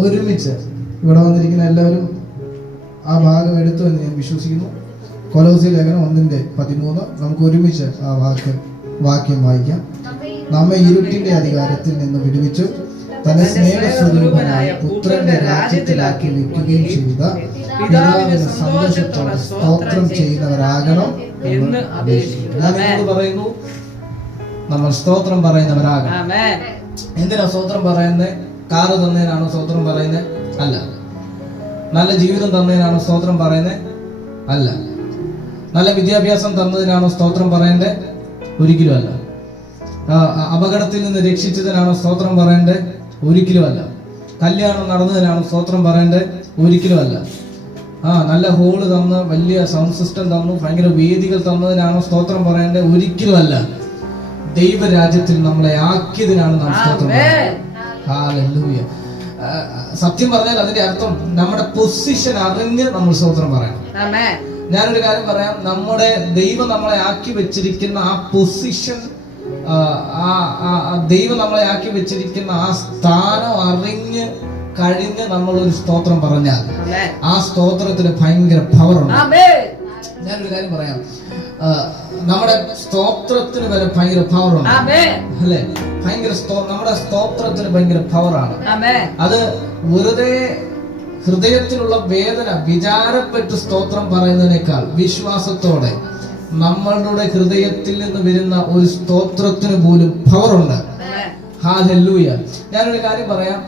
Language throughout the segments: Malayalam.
ഒരുമിച്ച് ഇവിടെ വന്നിരിക്കുന്ന എല്ലാവരും ആ ഭാഗം എടുത്തു എന്ന് ഞാൻ വിശ്വസിക്കുന്നു. കൊലോസ്യ ലേഖനം 1:13 നമുക്ക് ഒരുമിച്ച് ആ വാക്യം വായിക്കാം. നമ്മെ ഇരുട്ടിന്റെ അധികാരത്തിൽ നിന്ന് വിടുവിച്ചു തന്റെ സ്നേഹസ്വരൂപനായ പുത്രന്റെ രാജ്യത്തിലാക്കി വെക്കുകയും ചെയ്ത പിതാവിന് സന്തോഷത്തോടെ സ്തോത്രം ചെയ്യുന്നവരാകണം എന്ന് ഞാൻ പറയുന്നു. നമ്മൾ സ്തോത്രം പറയുന്നവരാകണം. എന്തിനാ സ്തോത്രം പറയുന്നത്? കാറ് തന്നതിനാണോ സ്തോത്രം പറയുന്നത്? അല്ല. നല്ല ജീവിതം തന്നതിനാണോ സ്തോത്രം പറയുന്നത്? അല്ല. നല്ല വിദ്യാഭ്യാസം തന്നതിനാണോ സ്തോത്രം പറയേണ്ടത്? ഒരിക്കലും അല്ല. അപകടത്തിൽ നിന്ന് രക്ഷിച്ചതിനാണോ സ്തോത്രം പറയേണ്ടത്? ഒരിക്കലും അല്ല. കല്യാണം നടന്നതിനാണോ സ്തോത്രം പറയേണ്ടത്? ഒരിക്കലും അല്ല. നല്ല ഹോള് തന്ന്, വലിയ സൗണ്ട് സിസ്റ്റം തന്നു, ഭയങ്കര വേദികൾ തന്നതിനാണോ സ്തോത്രം പറയേണ്ടത്? ഒരിക്കലും അല്ല. ദൈവരാജ്യത്തിൽ നമ്മളെ ആക്കിയതിനാണ് നാം സ്തോത്രം പറയുന്നത്. ഹല്ലേലൂയ. സത്യം പറഞ്ഞാൽ അതിന്റെ അർത്ഥം നമ്മുടെ പൊസിഷൻ അറിഞ്ഞ് നമ്മൾ സ്തോത്രം പറയണം. ഞാനൊരു കാര്യം പറയാം. നമ്മുടെ ദൈവം നമ്മളെ ആക്കി വെച്ചിരിക്കുന്ന ആ പൊസിഷൻ, ദൈവം നമ്മളെ ആക്കി വെച്ചിരിക്കുന്ന ആ സ്ഥാനം അറിഞ്ഞ് കഴിഞ്ഞ് നമ്മൾ ഒരു സ്തോത്രം പറഞ്ഞാൽ ആ സ്തോത്രത്തിന് ഭയങ്കര പവറുണ്ട്. ഞാനൊരു കാര്യം പറയാം. നമ്മുടെ സ്തോത്രത്തിന് വരെ ഭയങ്കര പവറുണ്ട്, അല്ലെ? നമ്മുടെ സ്തോത്രത്തിന് ഭയങ്കര പവറാണ്. അത് വെറുതെ ഹൃദയത്തിലുള്ള വേദന വിചാരപ്പെട്ട് സ്തോത്രം പറയുന്നതിനേക്കാൾ വിശ്വാസത്തോടെ നമ്മളുടെ ഹൃദയത്തിൽ നിന്ന് വരുന്ന ഒരു സ്തോത്രത്തിന് പോലും പവറുണ്ട്. ഹല്ലേലൂയ. ഞാനൊരു കാര്യം പറയാം.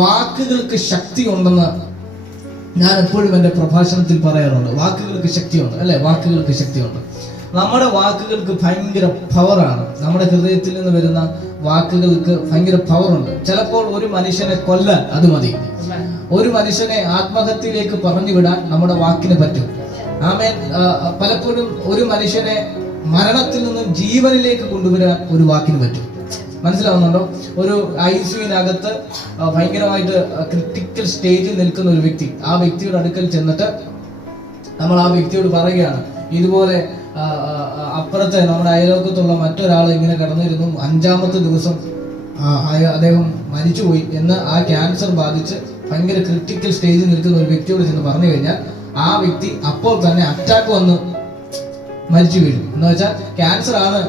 വാക്കുകൾക്ക് ശക്തി ഉണ്ടെന്ന് ഞാൻ എപ്പോഴും എന്റെ പ്രഭാഷണത്തിൽ പറയാറുണ്ട്. വാക്കുകൾക്ക് ശക്തിയുണ്ട്, അല്ലെ? വാക്കുകൾക്ക് ശക്തിയുണ്ട്. നമ്മുടെ വാക്കുകൾക്ക് ഭയങ്കര പവറാണ്. നമ്മുടെ ഹൃദയത്തിൽ നിന്ന് വരുന്ന വാക്കുകൾക്ക് ഭയങ്കര പവറുണ്ട്. ചിലപ്പോൾ ഒരു മനുഷ്യനെ കൊല്ലാൻ അത് മതി. ഒരു മനുഷ്യനെ ആത്മഹത്യയിലേക്ക് പറഞ്ഞു വിടാൻ നമ്മുടെ വാക്കിന് പറ്റും. ആമേൻ. പലപ്പോഴും ഒരു മനുഷ്യനെ മരണത്തിൽ നിന്നും ജീവനിലേക്ക് കൊണ്ടുവരാൻ ഒരു വാക്കിന് പറ്റും. മനസ്സിലാവുന്നുണ്ടോ? ഒരു ICUവിനകത്ത് ഭയങ്കരമായിട്ട് ക്രിട്ടിക്കൽ സ്റ്റേജിൽ നിൽക്കുന്ന ഒരു വ്യക്തി, ആ വ്യക്തിയുടെ അടുക്കൽ ചെന്നിട്ട് നമ്മൾ ആ വ്യക്തിയോട് പറയുകയാണ്, ഇതുപോലെ അപ്പുറത്തെ നമ്മുടെ അയലോക്കത്തുള്ള മറ്റൊരാൾ ഇങ്ങനെ കടന്നിരുന്നു, 5ാമത്തെ ദിവസം അദ്ദേഹം മരിച്ചുപോയി എന്ന്, ആ ക്യാൻസർ ബാധിച്ച് ഭയങ്കര ക്രിട്ടിക്കൽ സ്റ്റേജിൽ നിൽക്കുന്ന ഒരു വ്യക്തിയോട് ചെന്ന് പറഞ്ഞു കഴിഞ്ഞാൽ ആ വ്യക്തി അപ്പോൾ തന്നെ അറ്റാക്ക് വന്ന് മരിച്ചു വീഴും. എന്ന് വെച്ചാൽ ക്യാൻസർ ആണ്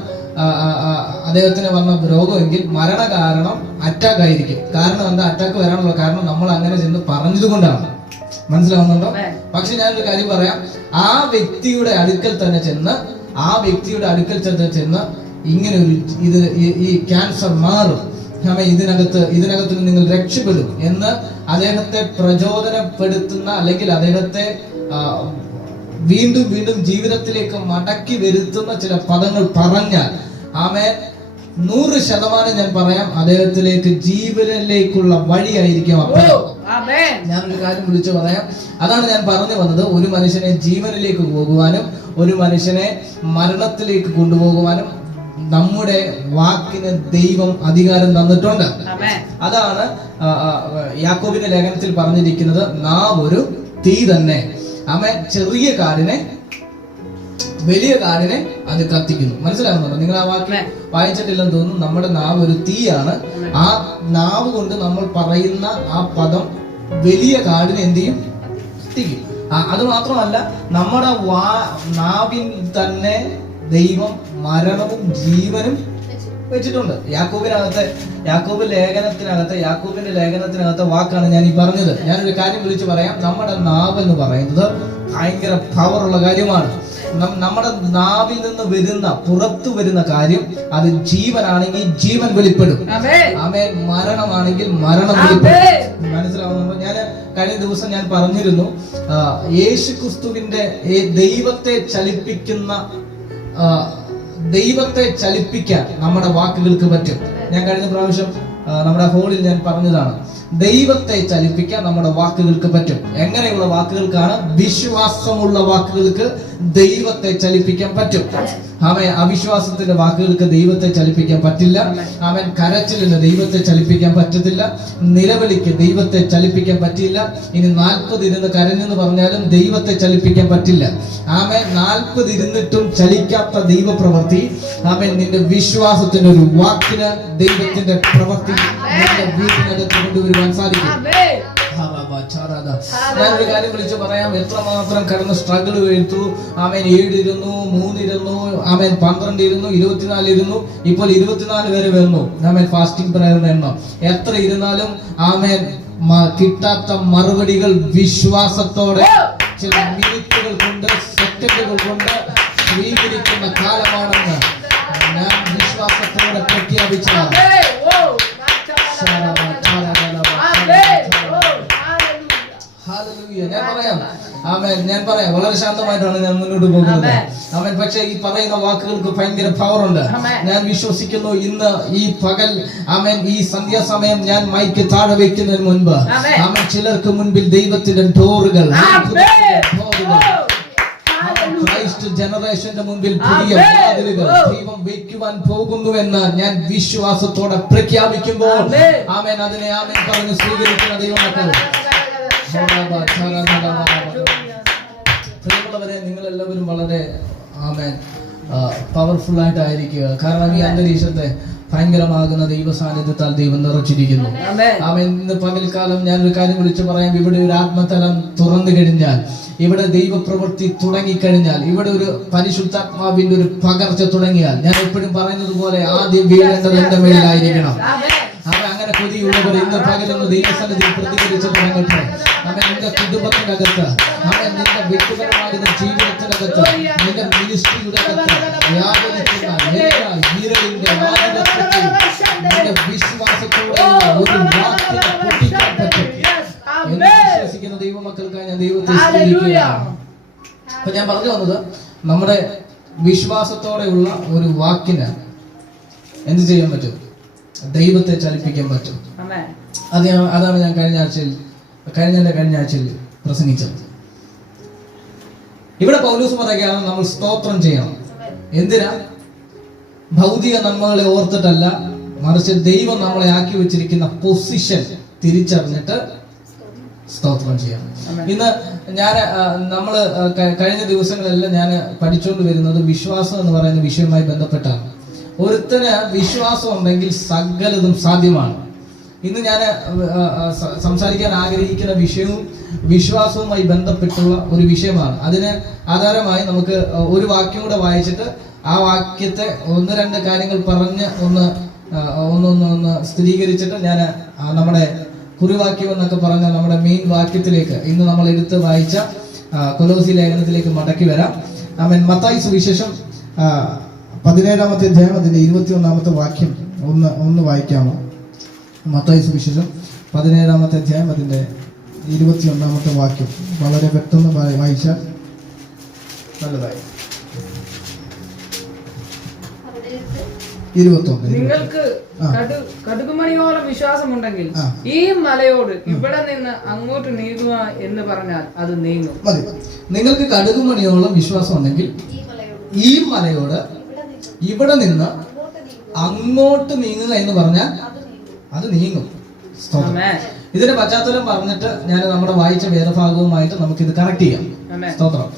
അദ്ദേഹത്തിന് വന്ന രോഗമെങ്കിൽ മരണ കാരണം അറ്റാക്ക് ആയിരിക്കും. കാരണം എന്താ അറ്റാക്ക് വരാനുള്ള കാരണം? നമ്മൾ അങ്ങനെ ചെന്ന് പറഞ്ഞത് കൊണ്ടാണ്. മനസ്സിലാവുന്നുണ്ടോ? പക്ഷെ ഞാനൊരു കാര്യം പറയാം. ആ വ്യക്തിയുടെ അടുക്കൽ തന്നെ ചെന്ന് ഇങ്ങനെ ഒരു ഈ ക്യാൻസർ മാറും, ഇതിനകത്ത് നിങ്ങൾ രക്ഷപ്പെടും എന്ന് അദ്ദേഹത്തെ പ്രചോദനപ്പെടുത്തുന്ന, അല്ലെങ്കിൽ അദ്ദേഹത്തെ വീണ്ടും വീണ്ടും ജീവിതത്തിലേക്ക് മടക്കി വരുത്തുന്ന ചില പദങ്ങൾ പറഞ്ഞാൽ, ആമേൻ, 100% ഞാൻ പറയാം, അദ്ദേഹത്തിലേക്ക് ജീവനിലേക്കുള്ള വഴിയായിരിക്കും. ഞാനൊരു കാര്യം വിളിച്ചു പറയാം. അതാണ് ഞാൻ പറഞ്ഞു വന്നത്. ഒരു മനുഷ്യനെ ജീവനിലേക്ക് പോകുവാനും ഒരു മനുഷ്യനെ മരണത്തിലേക്ക് കൊണ്ടുപോകുവാനും നമ്മുടെ വാക്കിന് ദൈവം അധികാരം തന്നിട്ടുണ്ട്. അതാണ് യാക്കോബിന്റെ ലേഖനത്തിൽ പറഞ്ഞിരിക്കുന്നത്, നാം ഒരു തീ തന്നെ. ആമേൻ. ചെറിയ കാടിനെ, വലിയ കാടിനെ അത് കത്തിക്കുന്നു. മനസ്സിലാകുന്നുണ്ടോ? നിങ്ങൾ ആ വാക്യം വായിച്ചിട്ടില്ലെന്ന് തോന്നുന്നു. നമ്മുടെ നാവ് ഒരു തീയാണ്. ആ നാവ് കൊണ്ട് നമ്മൾ പറയുന്ന ആ പദം വലിയ കാടിനെ എന്ത് ചെയ്യും? കത്തിക്കും. അത് മാത്രമല്ല, നമ്മുടെ നാവിൽ തന്നെ ദൈവം മരണവും ജീവനും വെച്ചിട്ടുണ്ട്. യാക്കോബിന്റെ ലേഖനത്തിനകത്തെ വാക്കാണ് ഞാൻ ഈ പറഞ്ഞത്. ഞാനൊരു കാര്യം വിളിച്ചു പറയാം. നമ്മുടെ നാവ് എന്ന് പറയുന്നത് ഭയങ്കര പവറുള്ള കാര്യമാണ്. നമ്മുടെ നാവിൽ നിന്ന് പുറത്തു വരുന്ന കാര്യം, അത് ജീവനാണെങ്കിൽ ജീവൻ വെളിപ്പെടും. ആമേൻ. മരണമാണെങ്കിൽ മരണം വെളിപ്പെടും. മനസ്സിലാവുന്നുണ്ടോ? ഞാൻ കഴിഞ്ഞ ദിവസം ഞാൻ പറഞ്ഞിരുന്നു, യേശുക്രിസ്തുവിന്റെ ദൈവത്തെ ചലിപ്പിക്കാൻ നമ്മുടെ വാക്കുകൾക്ക് പറ്റും. ഞാൻ കഴിഞ്ഞ പ്രാവശ്യം നമ്മുടെ ഹോളിൽ ഞാൻ പറഞ്ഞതാണ്, ദൈവത്തെ ചലിപ്പിക്കാൻ നമ്മുടെ വാക്കുകൾക്ക് പറ്റും. എങ്ങനെയുള്ള വാക്കുകൾക്കാണ്? വിശ്വാസമുള്ള വാക്കുകൾക്ക് ദൈവത്തെ ചലിപ്പിക്കാൻ പറ്റും. ആമേൻ. അവിശ്വാസത്തിന്റെ വാക്കുകൾക്ക് ദൈവത്തെ ചലിപ്പിക്കാൻ പറ്റില്ല. ആമേൻ. കരച്ചിലിന് ദൈവത്തെ ചലിപ്പിക്കാൻ പറ്റത്തില്ല. നിലവിളിക്ക് ദൈവത്തെ ചലിപ്പിക്കാൻ പറ്റില്ല. ഇനി 40 ഇരുന്ന് കരഞ്ഞെന്ന് പറഞ്ഞാലും ദൈവത്തെ ചലിപ്പിക്കാൻ പറ്റില്ല. ആമേൻ. 40 ഇരുന്നിട്ടും ചലിക്കാത്ത ദൈവപ്രവൃത്തി, ആമേൻ, നിന്റെ വിശ്വാസത്തിന്റെ ഒരു വാക്കിന് ദൈവത്തിന്റെ പ്രവൃത്തി നിന്റെ വീട്ടിനകത്ത് കൊണ്ടുവരുവാൻ സാധിക്കും. ഞാനൊരു കാര്യം വിളിച്ചു പറയാം. എത്രമാത്രം കടന്ന് സ്ട്രഗിൾ എടുത്തു. ആമേൻ. 7 ഇരുന്നു, 3 ഇരുന്നു, ആമേൻ, 12 ഇരുന്നു, 24 ഇരുന്നു, ഇപ്പോൾ 24 വരെ വരുന്നു. ആമേൻ. ഫാസ്റ്റിംഗ് പ്രയറിന്റെ എണ്ണം എത്ര ഇരുന്നാലും ആമേൻ കിട്ടാത്ത മറുപടികൾ വിശ്വാസത്തോടെ ചില മിനിറ്റുകൾ കൊണ്ട്, സെക്കൻഡുകൾ കൊണ്ട് സ്വീകരിക്കുന്ന കാലമാണെന്ന് ഞാൻ വിശ്വാസത്തോടെ പ്രഖ്യാപിച്ചതാണ്. ഞാൻ പറയാം വളരെ ശാന്തമായിട്ടാണ് ഞാൻ മുന്നോട്ട് പോകുന്നത്. ആമേൻ. പക്ഷേ ഈ പറയുന്ന വാക്കുകൾക്ക് ഭയങ്കര പവർ ഉണ്ട്. ഞാൻ വിശ്വസിക്കുന്നു ഇന്ന് ഈ പകൽ, ആമേൻ, ഈ സന്ധ്യാസമയം ഞാൻ മൈക്ക് താഴെ വെക്കുന്നതിന് മുൻപ്, ആമേൻ, ചിലർക്ക് മുൻപിൽ ദൈവത്തിന്റെ ഡോറുകൾ, ക്രൈസ്റ്റ് ജനറേഷന്റെ മുൻപിൽ പുതിയ വാതിലുകൾ ദൈവം വയ്ക്കുവാൻ പോകുന്നുവെന്ന് ഞാൻ വിശ്വാസത്തോടെ പ്രഖ്യാപിക്കുമ്പോൾ, ആമേൻ, അതിനെ ആമേൻ പറഞ്ഞ് സ്വീകരിക്കുന്ന ദൈവമക്കൾ, പ്രിയമുള്ളവരെ, നിങ്ങൾ എല്ലാവരും വളരെ ആമേൻ പവർഫുൾ ആയിട്ടായിരിക്കുക. കാരണം ഈ അന്തരീക്ഷത്തെ ഭയങ്കരമാകുന്ന ദൈവ സാന്നിധ്യത്താൽ ദൈവം നിറച്ചിരിക്കുന്നു. ആമേൻ. ഇന്ന് പകൽക്കാലം ഞാനൊരു കാര്യം വിളിച്ചു പറയാം. ഇവിടെ ഒരു ആത്മതലം തുറന്നു കഴിഞ്ഞാൽ, ഇവിടെ ദൈവപ്രവൃത്തി തുടങ്ങിക്കഴിഞ്ഞാൽ, ഇവിടെ ഒരു പരിശുദ്ധാത്മാവിന്റെ ഒരു പകർച്ച തുടങ്ങിയാൽ, ഞാൻ എപ്പോഴും പറയുന്നത് പോലെ ആദ്യം വീഴേണ്ടത് എന്റെ മേലായിരിക്കണം. അങ്ങനെ കൊതിയുള്ളവർ ഇന്ന് പകലൊന്ന് ദൈവസന്നിധിയിൽ പ്രതികരിച്ച് തുടങ്ങട്ടെ. അവൻ നിന്റെ കുടുംബത്തിനകത്ത്, അവൻ നിന്റെ വ്യക്തിപരമാകുന്ന ജീവിതത്തിനകത്ത്, നിന്റെ മിനിസ്ട്രിയുടെ അകത്ത് വ്യാപരിക്കുന്ന നിന്റെ വിശ്വാസത്തോടെ ഒരു വാക്കിനെ പൊട്ടിക്കാൻ പറ്റും എന്ന് വിശ്വസിക്കുന്ന ദൈവമക്കൾക്കായി ഞാൻ ദൈവത്തെ സ്തുതിക്കുകയാണ്. അപ്പൊ ഞാൻ പറഞ്ഞു വന്നത്, നമ്മുടെ വിശ്വാസത്തോടെയുള്ള ഒരു വാക്കിന് എന്ത് ചെയ്യാൻ പറ്റും? ദൈവത്തെ ചലിപ്പിക്കാൻ പറ്റും. അതാണ് ഞാൻ കഴിഞ്ഞ ആഴ്ചയിൽ പ്രസംഗിച്ചത്. ഇവിടെ പൗലോസ് പറയുകയാണ്, നമ്മൾ സ്തോത്രം ചെയ്യണം. എന്തിനാ? ഭൗതിക നന്മകളെ ഓർത്തിട്ടല്ല, മറിച്ച് ദൈവം നമ്മളെ ആക്കി വെച്ചിരിക്കുന്ന പൊസിഷൻ തിരിച്ചറിഞ്ഞിട്ട് സ്തോത്രം ചെയ്യണം. ഇന്ന് നമ്മള് കഴിഞ്ഞ ദിവസങ്ങളെല്ലാം ഞാൻ പഠിച്ചുകൊണ്ട് വരുന്നത് വിശ്വാസം എന്ന് പറയുന്ന വിഷയവുമായി ബന്ധപ്പെട്ടാണ്. ഒരുത്തന് വിശ്വാസം ഉണ്ടെങ്കിൽ സകലതും സാധ്യമാണ്. ഇന്ന് ഞാൻ സംസാരിക്കാൻ ആഗ്രഹിക്കുന്ന വിഷയവും വിശ്വാസവുമായി ബന്ധപ്പെട്ടുള്ള ഒരു വിഷയമാണ്. അതിന് ആധാരമായി നമുക്ക് ഒരു വാക്യം കൂടെ വായിച്ചിട്ട് ആ വാക്യത്തെ 1-2 കാര്യങ്ങൾ പറഞ്ഞ് ഒന്ന് സ്ഥിരീകരിച്ചിട്ട് ഞാൻ നമ്മുടെ കുറിവാക്യം എന്നൊക്കെ പറഞ്ഞ നമ്മുടെ മെയിൻ വാക്യത്തിലേക്ക്, ഇന്ന് നമ്മൾ എടുത്ത് വായിച്ച കൊലോസി ലേഖനത്തിലേക്ക് മടക്കി വരാം. ആമേൻ. മത്തായി സുവിശേഷം 17-ാമത്തെ അധ്യായം അതിന്റെ 21-ാമത്തെ വാക്യം ഒന്ന് വായിക്കാമോ? മത്തായി സുവിശേഷം 17-ാമത്തെ അധ്യായം അതിന്റെ 21-ാമത്തെ വാക്യം വളരെ പെട്ടെന്ന് വായിച്ചാൽ നല്ലതായി. 21. നിങ്ങൾക്ക് കടുകുമണിയോളം വിശ്വാസമുണ്ടെങ്കിൽ ഈ മലയോട് ഇവിടെ നിന്ന് അങ്ങോട്ട് നീങ്ങുക എന്ന് പറഞ്ഞാൽ അത് നീങ്ങും. മതി. നിങ്ങൾക്ക് കടുകുമണിയോളം വിശ്വാസം ഉണ്ടെങ്കിൽ ഈ മലയോട് ഇവിടെ നിന്ന് അങ്ങോട്ട് നീങ്ങുക എന്ന് പറഞ്ഞാൽ അത് നീങ്ങും. ഇതിന്റെ പശ്ചാത്തലം പറഞ്ഞിട്ട് ഞാൻ നമ്മുടെ വായിച്ച വേദഭാഗവുമായിട്ട് നമുക്ക് ഇത് കണക്ട് ചെയ്യാം. സ്തോത്രം.